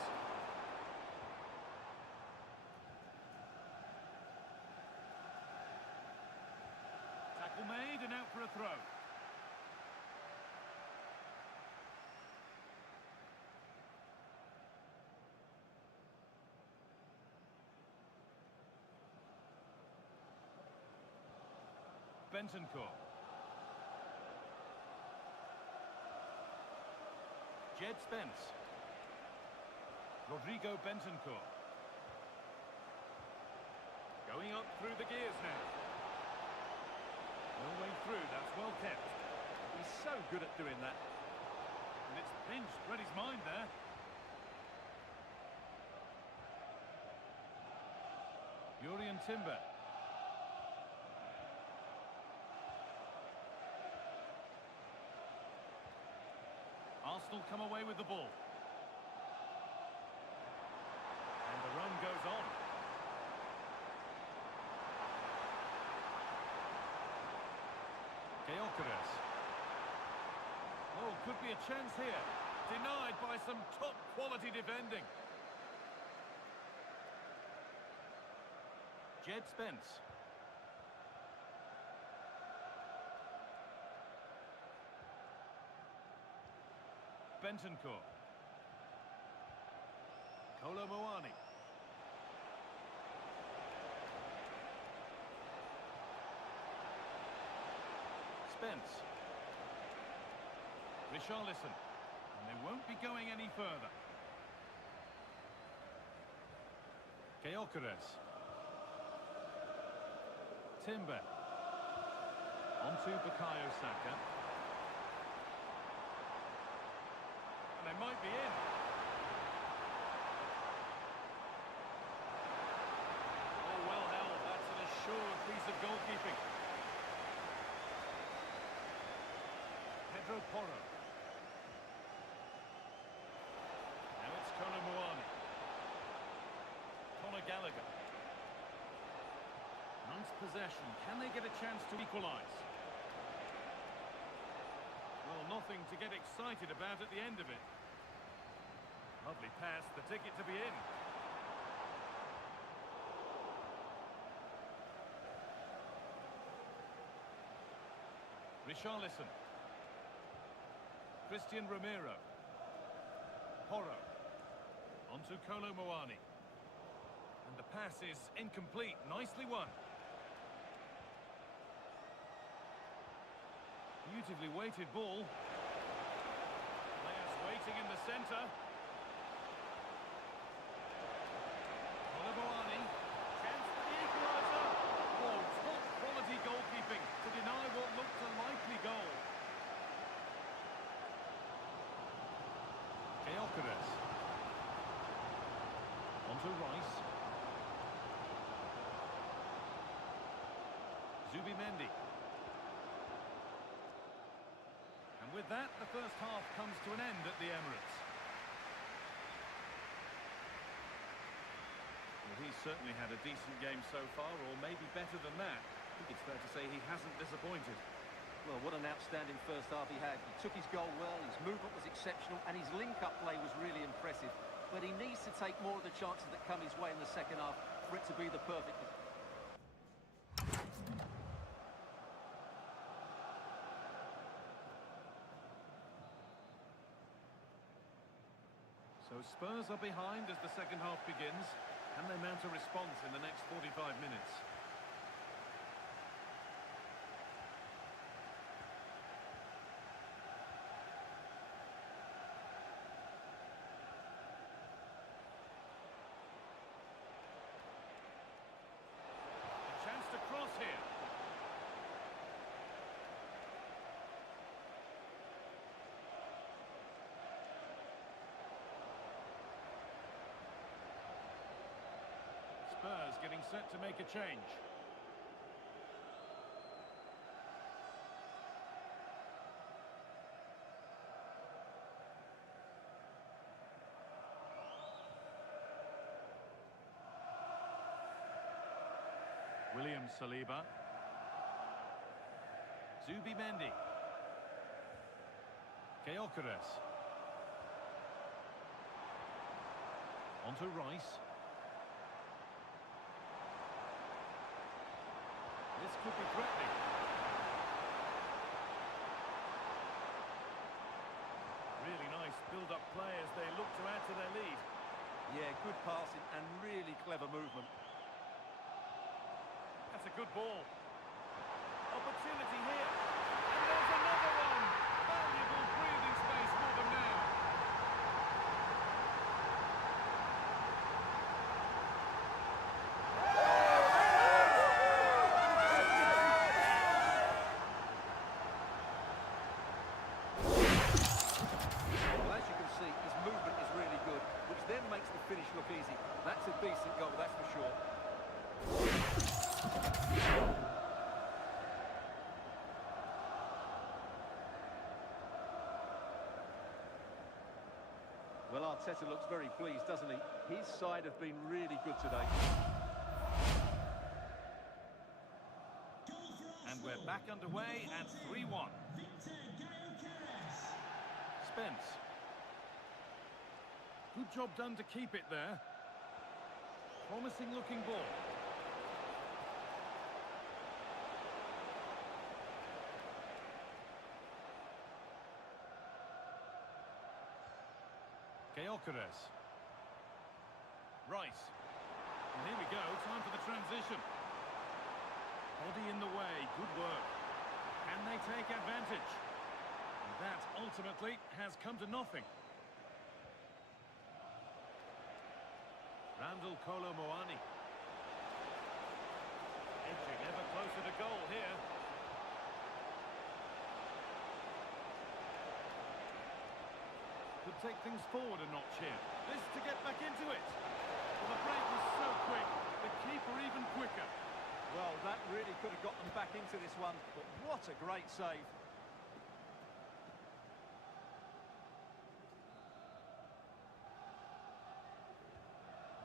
Tackle made and out for a throw. Bentancur. Jed Spence. Rodrigo Bentancur. Going up through the gears now. No way through, that's well kept. He's so good at doing that. And it's pinched, read his mind there. Jurrien Timber. Arsenal come away with the ball. And the run goes on. Gyökeres. Oh, could be a chance here. Denied by some top-quality defending. Jed Spence. Bentancur. Kolo Muani. Spence. Richarlison. And they won't be going any further. Gyökeres. Timber. Onto Bukayo Saka. And they might be in. Oh, well held. That's an assured piece of goalkeeping. Pedro Porro. Now it's Kolo Muani. Conor Gallagher. Nice possession. Can they get a chance to equalise? Well, nothing to get excited about at the end of it. Lovely pass, the ticket to be in. Richarlison. Christian Romero. Porro. Onto Kolo Muani. And the pass is incomplete. Nicely won. Beautifully weighted ball. Players waiting in the centre. Kolo Muani. Chance for the equaliser. Oh, top quality goalkeeping to deny what looked a likely goal. Gyökeres. Onto Rice. Zubimendi. And with that, the first half comes to an end at the Emirates. Well, he's certainly had a decent game so far, or maybe better than that. I think it's fair to say he hasn't disappointed. Well, what an outstanding first half he had. He took his goal well, his movement was exceptional, and his link-up play was really impressive. But he needs to take more of the chances that come his way in the second half for it to be the perfect... So Spurs are behind as the second half begins. Can they mount a response in the next 45 minutes? A chance to cross here. Spurs getting set to make a change. William Saliba. Zubimendi. Gyökeres. Onto Rice. This could be threatening. Really nice build-up play as they look to add to their lead. Yeah, good passing and really clever movement. That's a good ball. Opportunity here. And there's another one. Valuable breathing space for them now. Well, as you can see, his movement is really good, which then makes the finish look easy. That's a decent goal, that's for sure. Well, Arteta looks very pleased, doesn't he? His side have been really good today. And we're back underway at 3-1. Spence. Good job done to keep it there. Promising looking ball. Gyökeres. Rice. And here we go, time for the transition. Body in the way, good work. Can they take advantage? And that ultimately has come to nothing. Randall Kolo Muani. Edging ever closer to goal here. Could take things forward a notch here. This to get back into it. Well, the break was so quick, the keeper even quicker. Well, that really could have got them back into this one, but what a great save.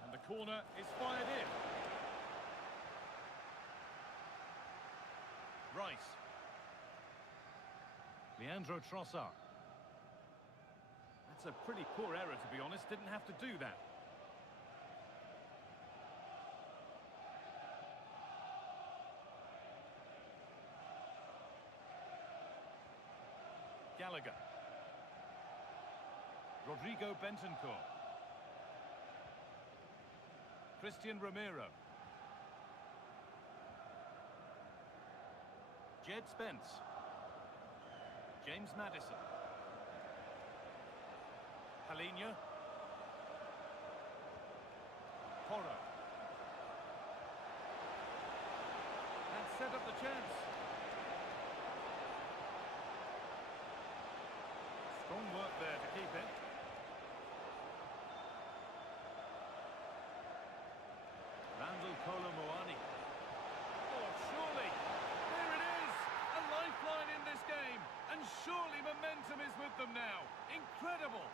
And the corner is fired in. Rice. Leandro Trossard. That's a pretty poor error, to be honest. Didn't have to do that. Gallagher. Rodrigo Bentancur. Christian Romero. Jed Spence. James Maddison. Halinho. Porro. And set up the chance. Strong work there to keep it. Randall Kolo Muani. Oh, surely. There it is. A lifeline in this game. And surely momentum is with them now. Incredible.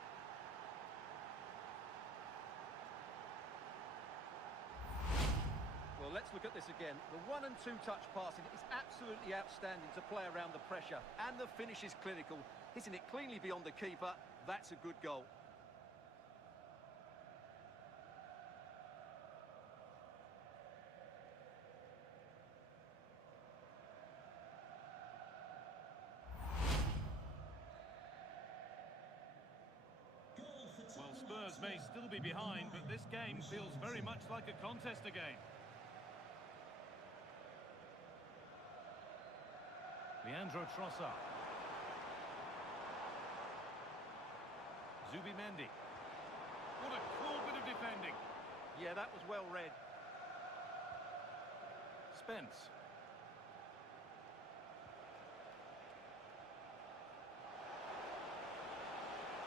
Well, let's look at this again. The 1- and 2-touch passing is absolutely outstanding to play around the pressure. And the finish is clinical. Hitting it cleanly beyond the keeper, that's a good goal. Well, Spurs may still be behind, but this game feels very much like a contest again. Leandro Trossard. Zubimendi. What a cool bit of defending. Yeah, that was well read. Spence.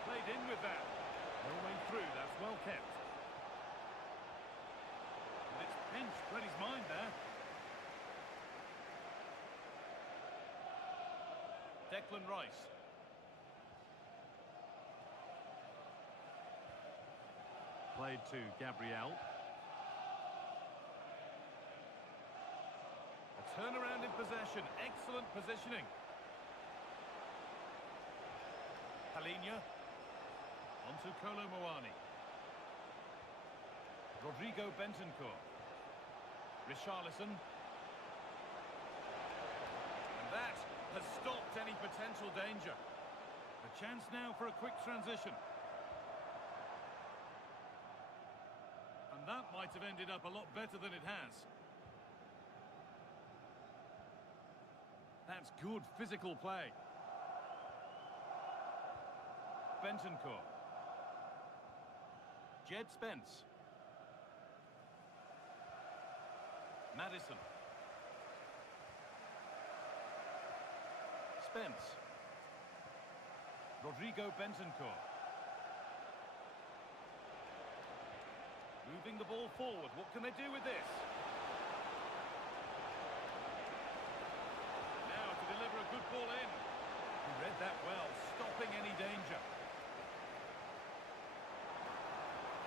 Played in with that. No way through, that's well kept. And it's pinched Freddie's mind there. Declan Rice. Played to Gabriel. A turnaround in possession. Excellent positioning. Halinho. Onto Kolo Muani. Rodrigo Bentancur. Richarlison. And that has stopped any potential danger. A chance now for a quick transition. And that might have ended up a lot better than it has. That's good physical play. Bentancur. Jed Spence. Madison. Spence. Rodrigo Bentancur. Moving the ball forward. What can they do with this? Now to deliver a good ball in. He read that well, stopping any danger.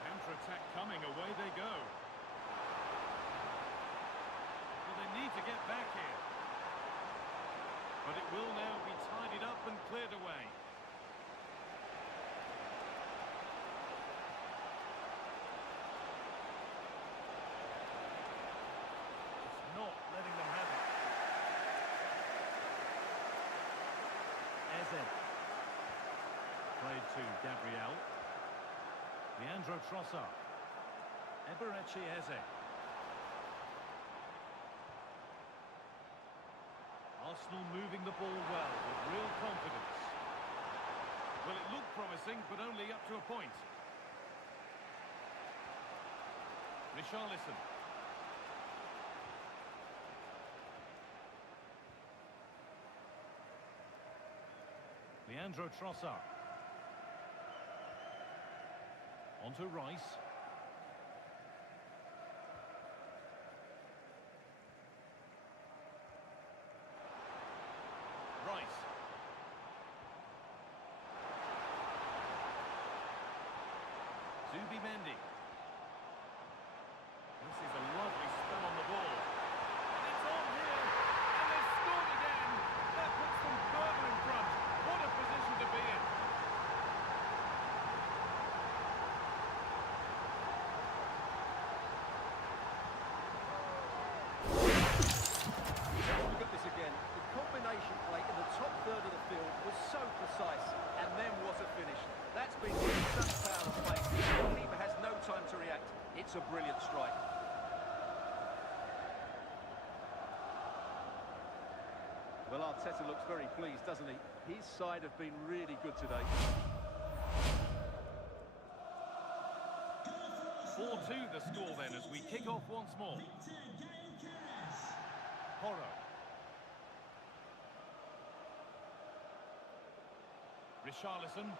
Counter-attack coming. Away they go. Well, they need to get back here. But it will now be tidied up and cleared away. It's not letting them have it. Eze. Played to Gabriel. Leandro Trossard. Eberechi Eze. Arsenal moving the ball well with real confidence. Well, it looked promising, but only up to a point. Richarlison. Leandro Trossard. On to Rice. Rice. Zubimendi. This is a lovely spell on the ball. And it's on here. And they've scored again. That puts them further in front. What a position to be in. Look at this again. The combination play in the top third of the field was so precise. And then what a finish. That's been such power of play. The keeper has no time to react. It's a brilliant strike. Well, Arteta looks very pleased, doesn't he? His side have been really good today. 4-2 the score then as we kick off once more. Porro. Richarlison.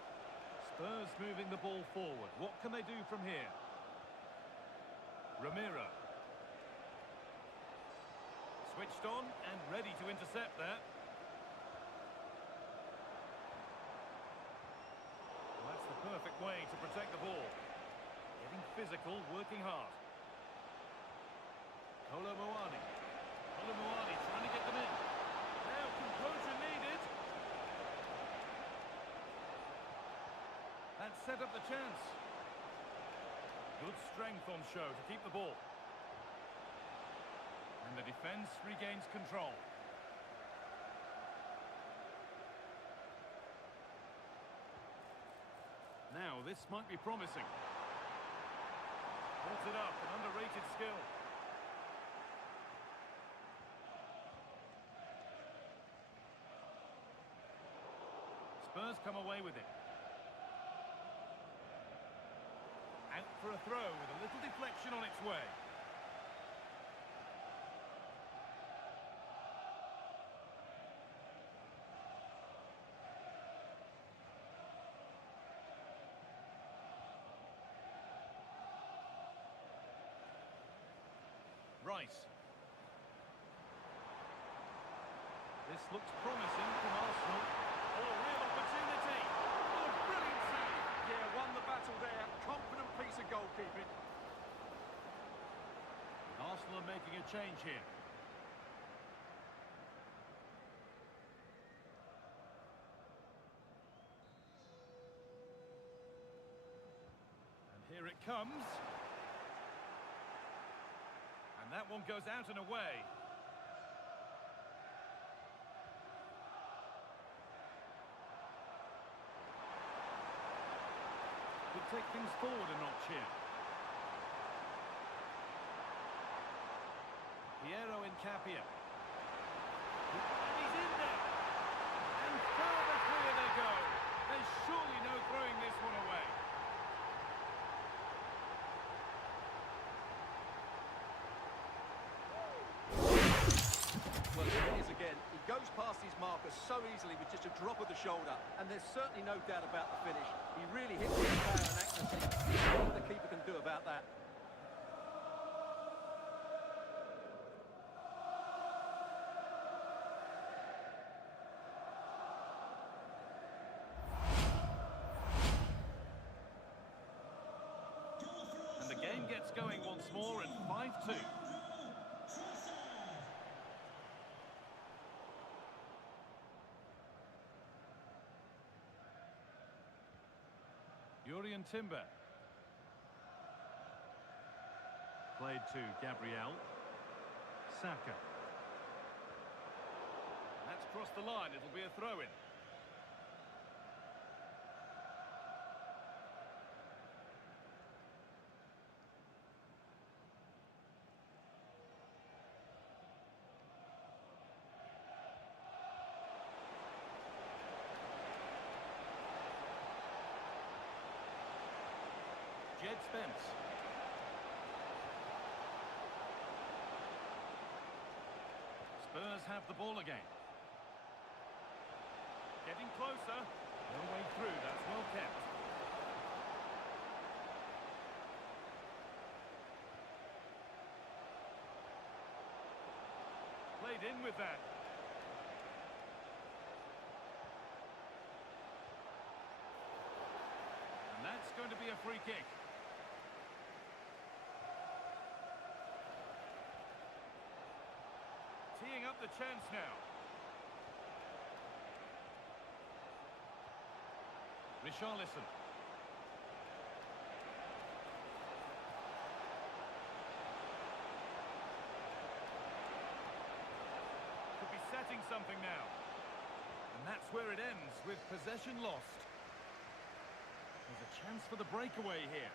Spurs moving the ball forward. What can they do from here? Ramiro. Switched on and ready to intercept there. Well, that's the perfect way to protect the ball. Getting physical, working hard. Kolo Muani. Kolo Muani trying to get them in. Now composure needed. That set up the chance. Good strength on show to keep the ball. And the defence regains control. Now, this might be promising. Holds it up, an underrated skill. Spurs come away with it. Out for a throw with a little deflection on its way. Rice. This looks promising from Arsenal. Oh, real opportunity. Oh, brilliant save. Yeah, won the battle there. Confident piece of goalkeeping. Arsenal are making a change here. And here it comes. And that one goes out and away. Could take things forward a notch here. Piero Incapia. And he's in there! marker so easily with just a drop of the shoulder, and there's certainly no doubt about the finish. He really hit with power and accuracy. Nothing the keeper can do about that. And the game gets going once more at 5-2. Jurien Timber. Played to Gabriel. Saka. That's crossed the line. It'll be a throw-in. Spence. Spurs have the ball again. Getting closer. No way through. That's well kept. Played in with that. And that's going to be a free kick. Teeing up the chance now. Richarlison. Could be setting something now. And that's where it ends, with possession lost. There's a chance for the breakaway here.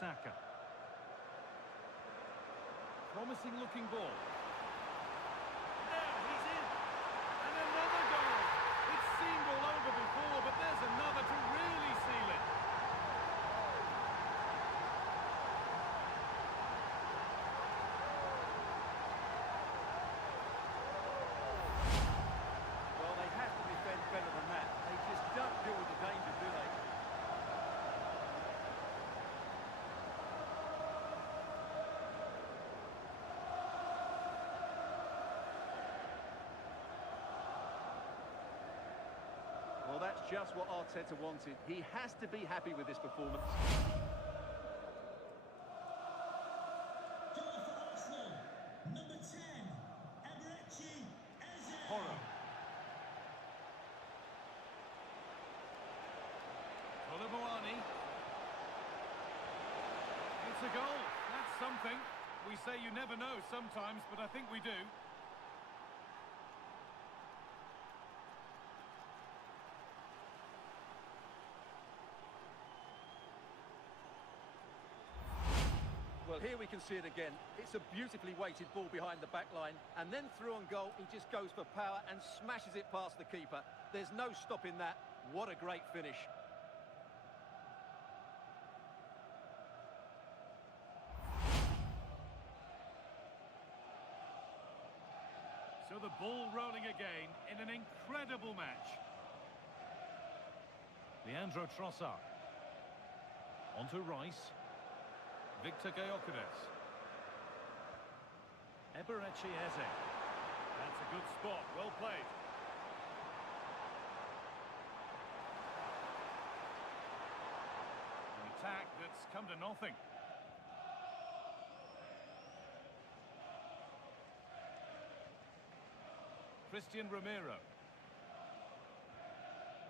Saka. Promising looking ball. Now he's in. And another goal. It's seemed all over before, but there's another to really seal it. Well, they have to defend better than that. They just don't deal with the danger, do they? Well, that's just what Arteta wanted. He has to be happy with this performance. Goal for Arsenal, number 10, Horror. Kolomoani. It's a goal. That's something. We say you never know sometimes, but I think we do. Well, here we can see it again. It's a beautifully weighted ball behind the back line, and then through on goal, he just goes for power and smashes it past the keeper. There's no stopping that. What a great finish. So the ball rolling again in an incredible match. Leandro Trossard. Onto Rice. Victor Gyökeres. Eberechi Eze. That's a good spot, well played. An attack that's come to nothing. Christian Romero.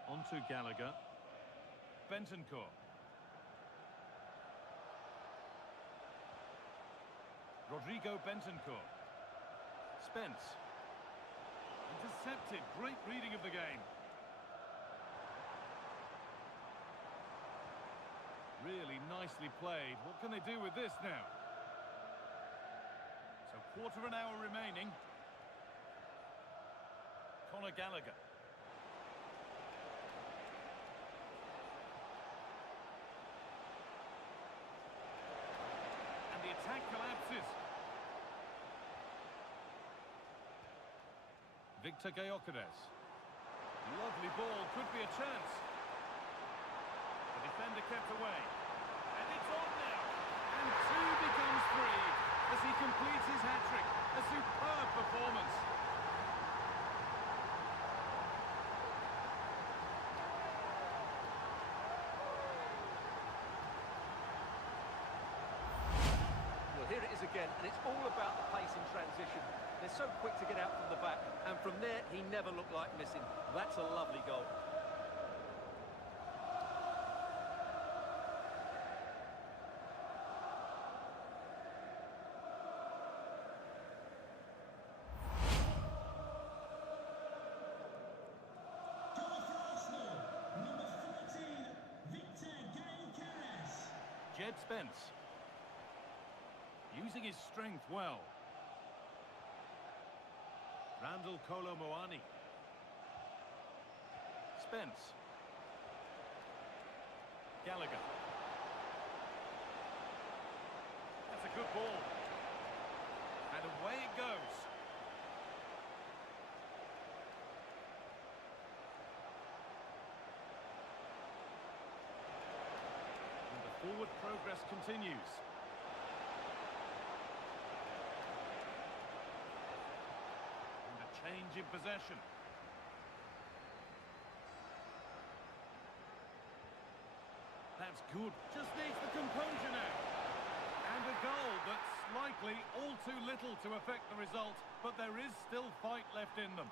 Onto Gallagher. Bentancur. Rodrigo Bentancur. Spence. Intercepted. Great reading of the game. Really nicely played. What can they do with this now? So quarter of an hour remaining. Conor Gallagher. And the attack collapses. Victor Gyökeres. Lovely ball, could be a chance. The defender kept away. And it's on now. And two becomes three as he completes his hat-trick. A superb performance. Well, here it is again, and it's all about the pace in transition. They're so quick to get out from the back, and from there, he never looked like missing. That's a lovely goal. Goal for Arsenal. Number 14, Victor Gyökeres. Jed Spence. Using his strength well. Randall Kolo Muani. Spence. Gallagher. That's a good ball. And away it goes. And the forward progress continues. Change in possession. That's good. Just needs the composure now. And a goal that's likely all too little to affect the result, but there is still fight left in them.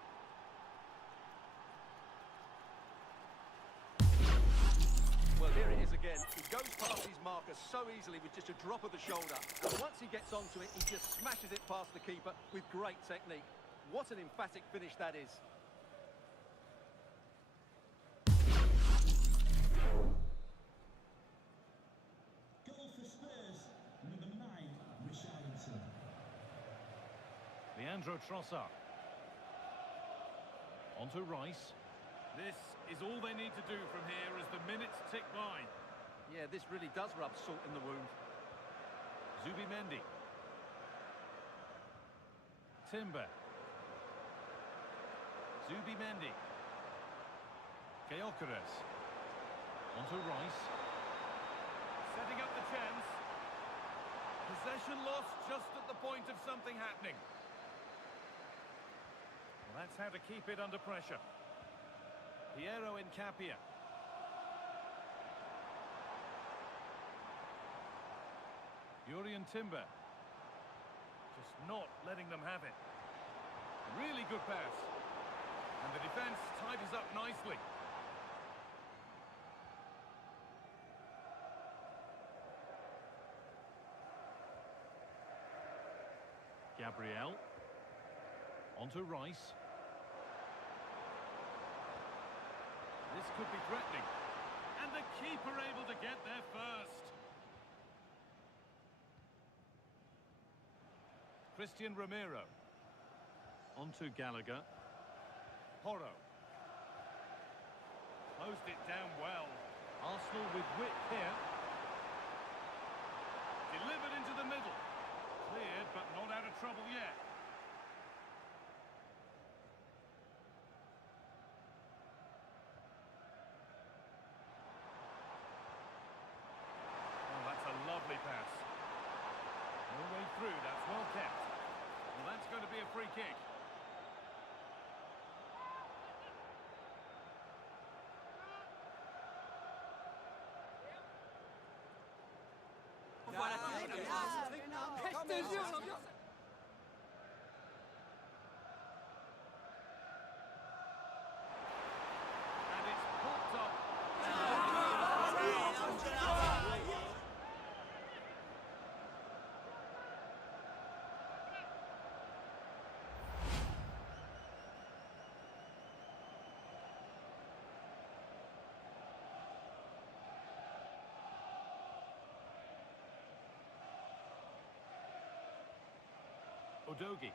Well, here it is again. He goes past his marker so easily with just a drop of the shoulder. And once he gets onto it, he just smashes it past the keeper with great technique. What an emphatic finish that is. Goal for Spurs. Number 9, Richarlison. Leandro Trossard. On to Rice. This is all they need to do from here as the minutes tick by. Yeah, this really does rub salt in the wound. Zubimendi. Timber. Zubimendi. Gyökeres. On to Rice. Setting up the chance. Possession lost just at the point of something happening. Well, that's how to keep it under pressure. Piero Incapia. Jurrien Timber. Just not letting them have it. Really good pass. And the defence tidies up nicely. Gabriel. On to Rice. This could be threatening. And the keeper able to get there first. Christian Romero. On to Gallagher. Porro. Closed it down well. Arsenal with width here. Delivered into the middle. Cleared, but not out of trouble yet. Oh, that's a lovely pass. No way through, that's well kept. Well, that's going to be a free kick. And it's hooked up. Udogie.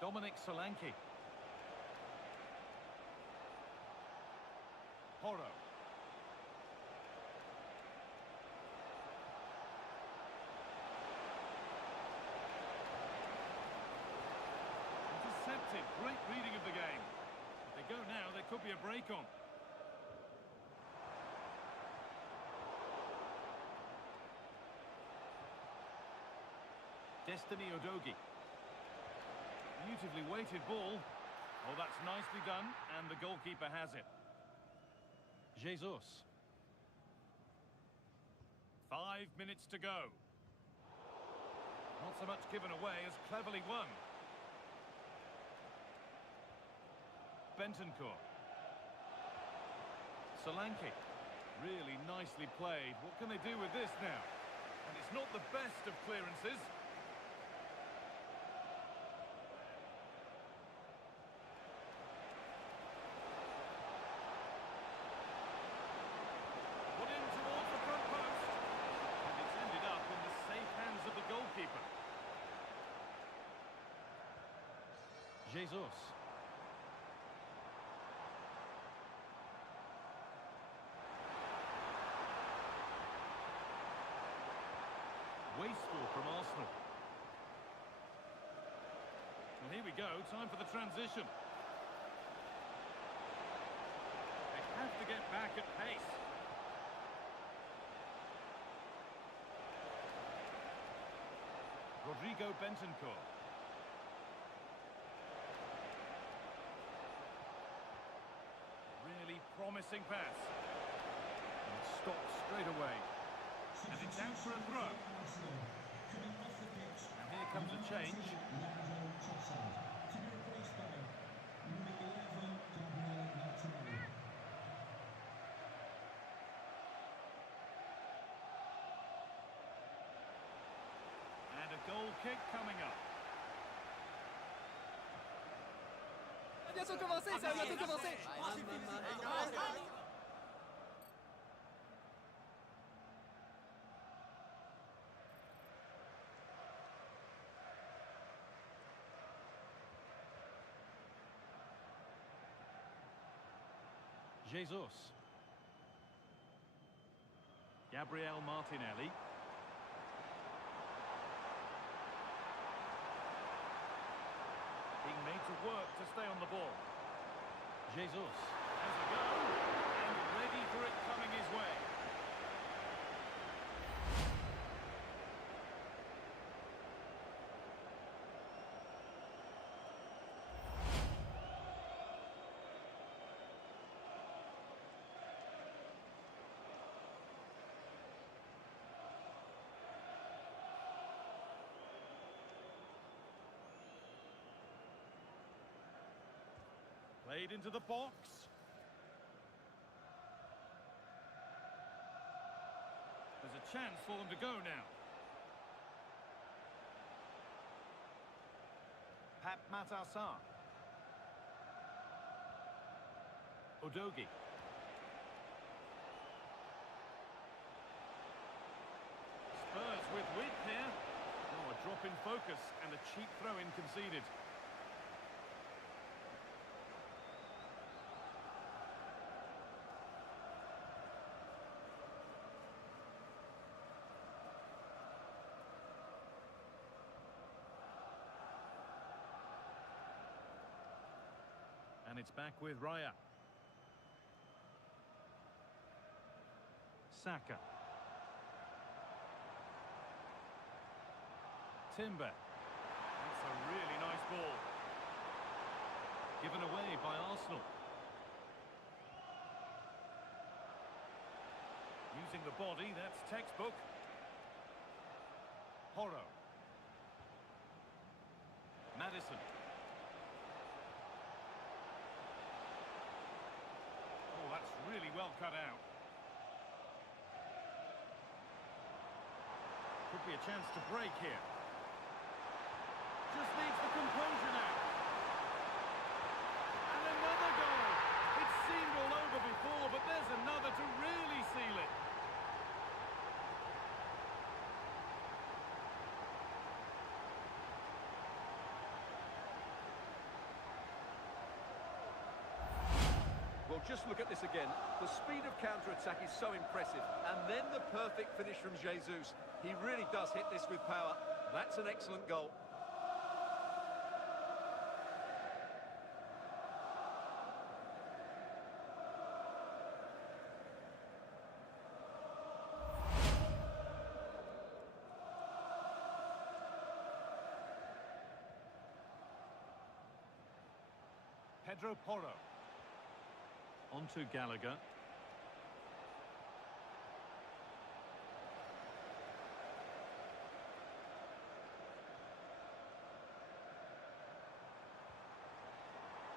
Dominic Solanke. Porro. created. Great reading of the game. If they go now, there could be a break on. Destiny Udogie. Beautifully weighted ball. Oh, that's nicely done, and the goalkeeper has it. Jesus. 5 minutes to go. Not so much given away as cleverly won. Bentancur. Solanke. Really nicely played. What can they do with this now? And it's not the best of clearances. Put in towards the front post. And it's ended up in the safe hands of the goalkeeper. Jesus. Wasteful from Arsenal. Well, here we go. Time for the transition. They have to get back at pace. Rodrigo Bentancur. Really promising pass. And it stops straight away. And it's out for a throw. And here comes a change. And a goal kick coming up. Bientôt commencé, ça va bientôt commencer. Jesus. Gabriel Martinelli. Being made to work to stay on the ball. Jesus has a go and ready for it coming his way. Played into the box. There's a chance for them to go now. Pat Matassar. Udogie. Spurs with width here. Oh, a drop in focus and a cheap throw-in conceded. And it's back with Raya. Saka. Timber. That's a really nice ball. Given away by Arsenal. Using the body, that's textbook. Horo. Maddison. Oh, that's really well cut out. Could be a chance to break here. Just needs the composure now. And another goal. It seemed all over before, but there's another to really seal it. Well, just look at this again. The speed of counter-attack is so impressive. And then the perfect finish from Jesus. He really does hit this with power. That's an excellent goal. Pedro Porro. On to Gallagher.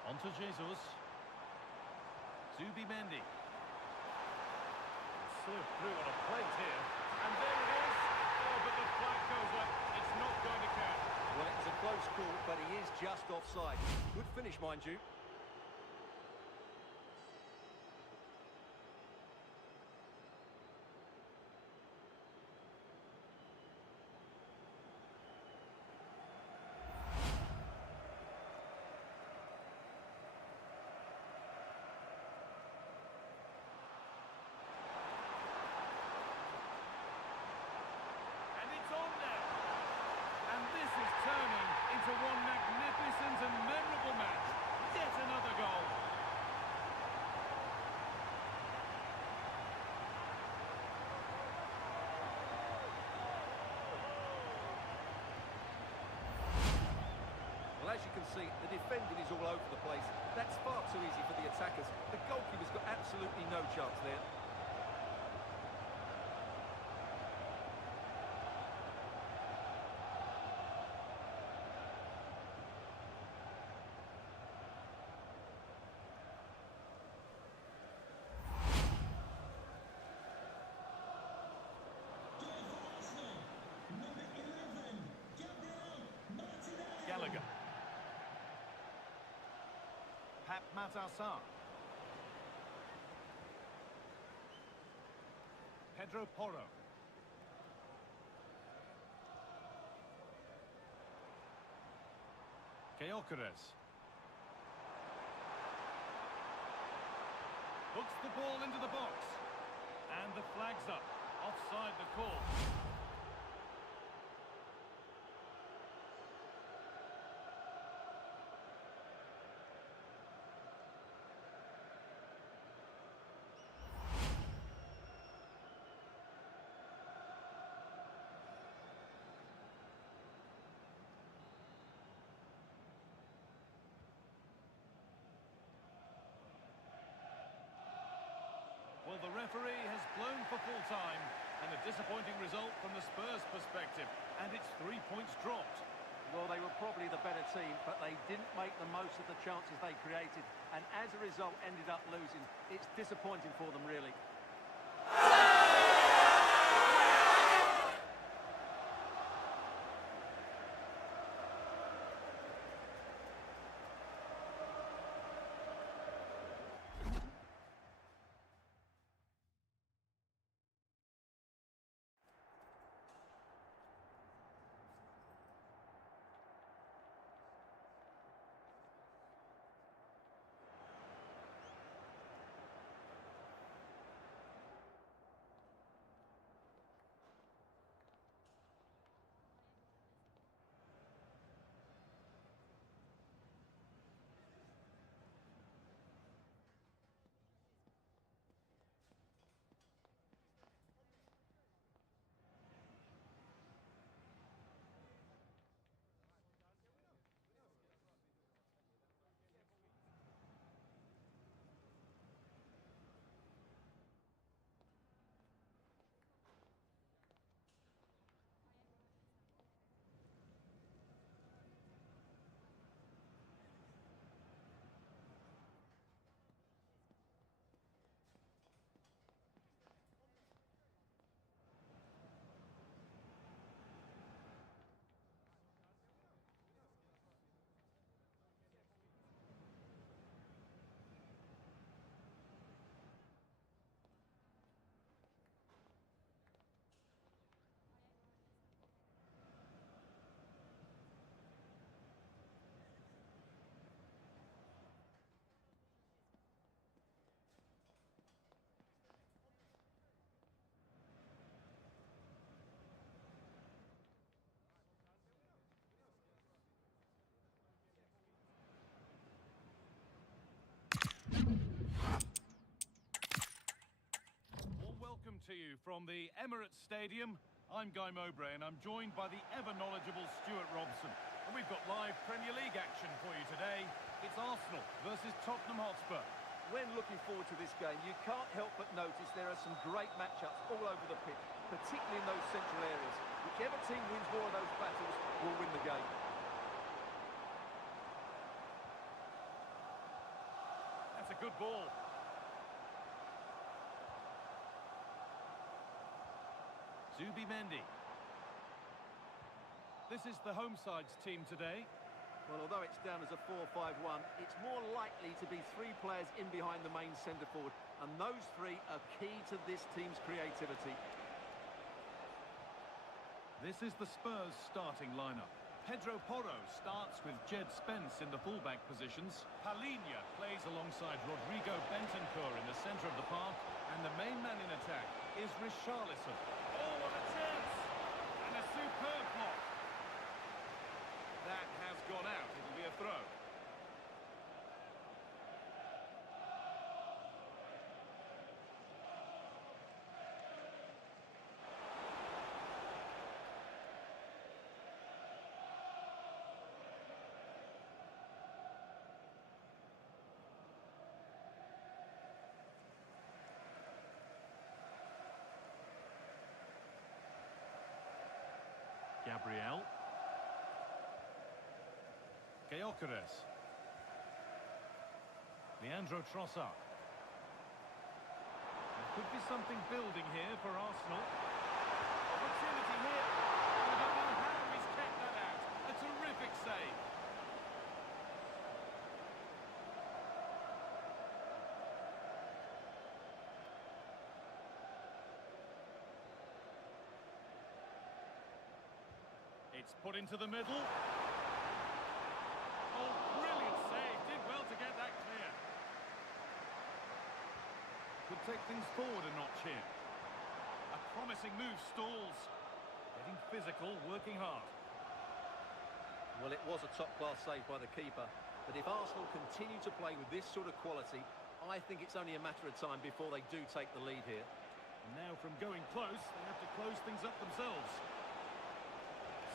On to Jesus. Zubimendi. Slipped through on a plate here. And there it is. Oh, but the flag goes up. It's not going to count. Well, it was a close call, but he is just offside. Good finish, mind you. And it's on now. And this is turning into one magnificent and memorable match. Yet another goal. Well, as you can see, the defending is all over the place. That's far too easy for the attackers. The goalkeeper's got absolutely no chance there. Number 11, Gabriel Martinez. Gallagher. Pap Matassar. Pedro Porro. Gyökeres. Hooks the ball into the box. And the flag's up. Offside the call. Well, the referee has blown for full time, and a disappointing result from the Spurs' perspective, and it's 3 points dropped. Well, they were probably the better team, but they didn't make the most of the chances they created, and as a result ended up losing. It's disappointing for them, really. To you from the Emirates Stadium. I'm Guy Mowbray and I'm joined by the ever knowledgeable Stuart Robson. And we we've got live Premier League action for you today. It's Arsenal versus Tottenham Hotspur. When looking forward to this game, you can't help but notice there are some great matchups all over the pitch, particularly in those central areas. Whichever team wins more of those battles will win the game. That's a good ball. Zubimendi. This is the home side's team today. Well, although it's down as a 4-5-1, it's more likely to be three players in behind the main centre-forward, and those three are key to this team's creativity. This is the Spurs starting lineup. Pedro Porro starts with Jed Spence in the fullback positions. Palhinha plays alongside Rodrigo Bentancur in the centre of the park, and the main man in attack is Richarlison. Oh, what a chance! And a superb block. That has gone out. It'll be a throw. Gabriel. Gyökeres. Leandro Trossard. There could be something building here for Arsenal. Opportunity here. I don't know how he's kept that out. A terrific save. It's put into the middle. Oh, brilliant save. Did well to get that clear. Could take things forward a notch here. A promising move stalls. Getting physical, working hard. Well, it was a top-class save by the keeper, but if Arsenal continue to play with this sort of quality, I think it's only a matter of time before they do take the lead here. And now from going close, they have to close things up themselves.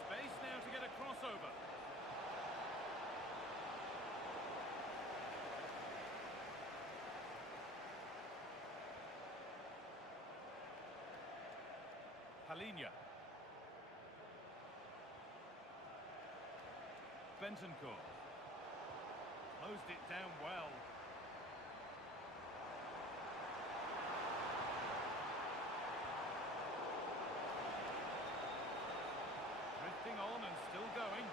Space now to get a crossover. Palhinha. Bentancur. Closed it down well. Drifting on and still going.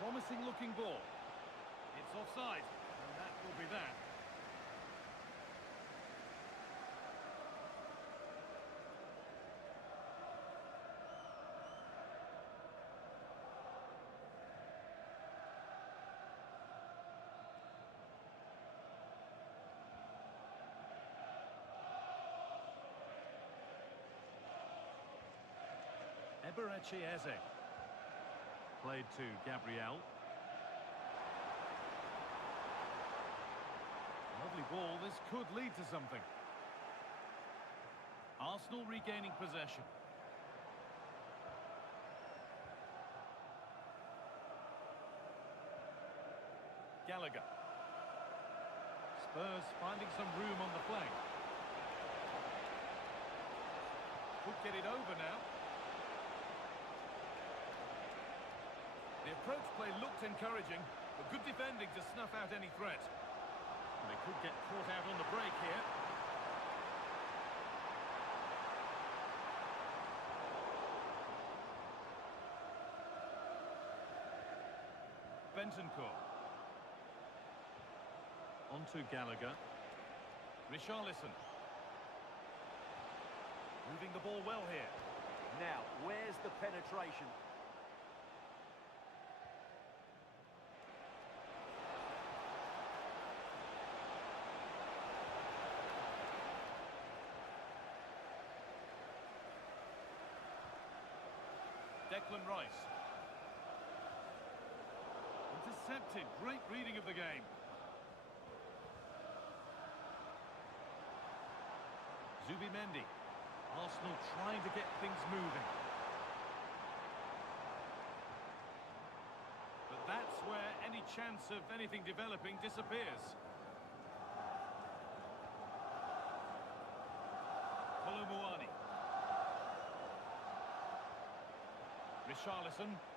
Promising looking ball. It's offside, and that will be that. Eberechi Eze. Played to Gabriel. Lovely ball. This could lead to something. Arsenal regaining possession. Gallagher. Spurs finding some room on the flank. Could get it over now. The approach play looked encouraging, but good defending to snuff out any threat. And they could get caught out on the break here. Bentancur. On to Gallagher. Richarlison. Moving the ball well here. Now, where's the penetration? Declan Rice. Intercepted. Great reading of the game. Zubimendi. Arsenal trying to get things moving. chance of anything developing disappears. Colomboani. Richarlison.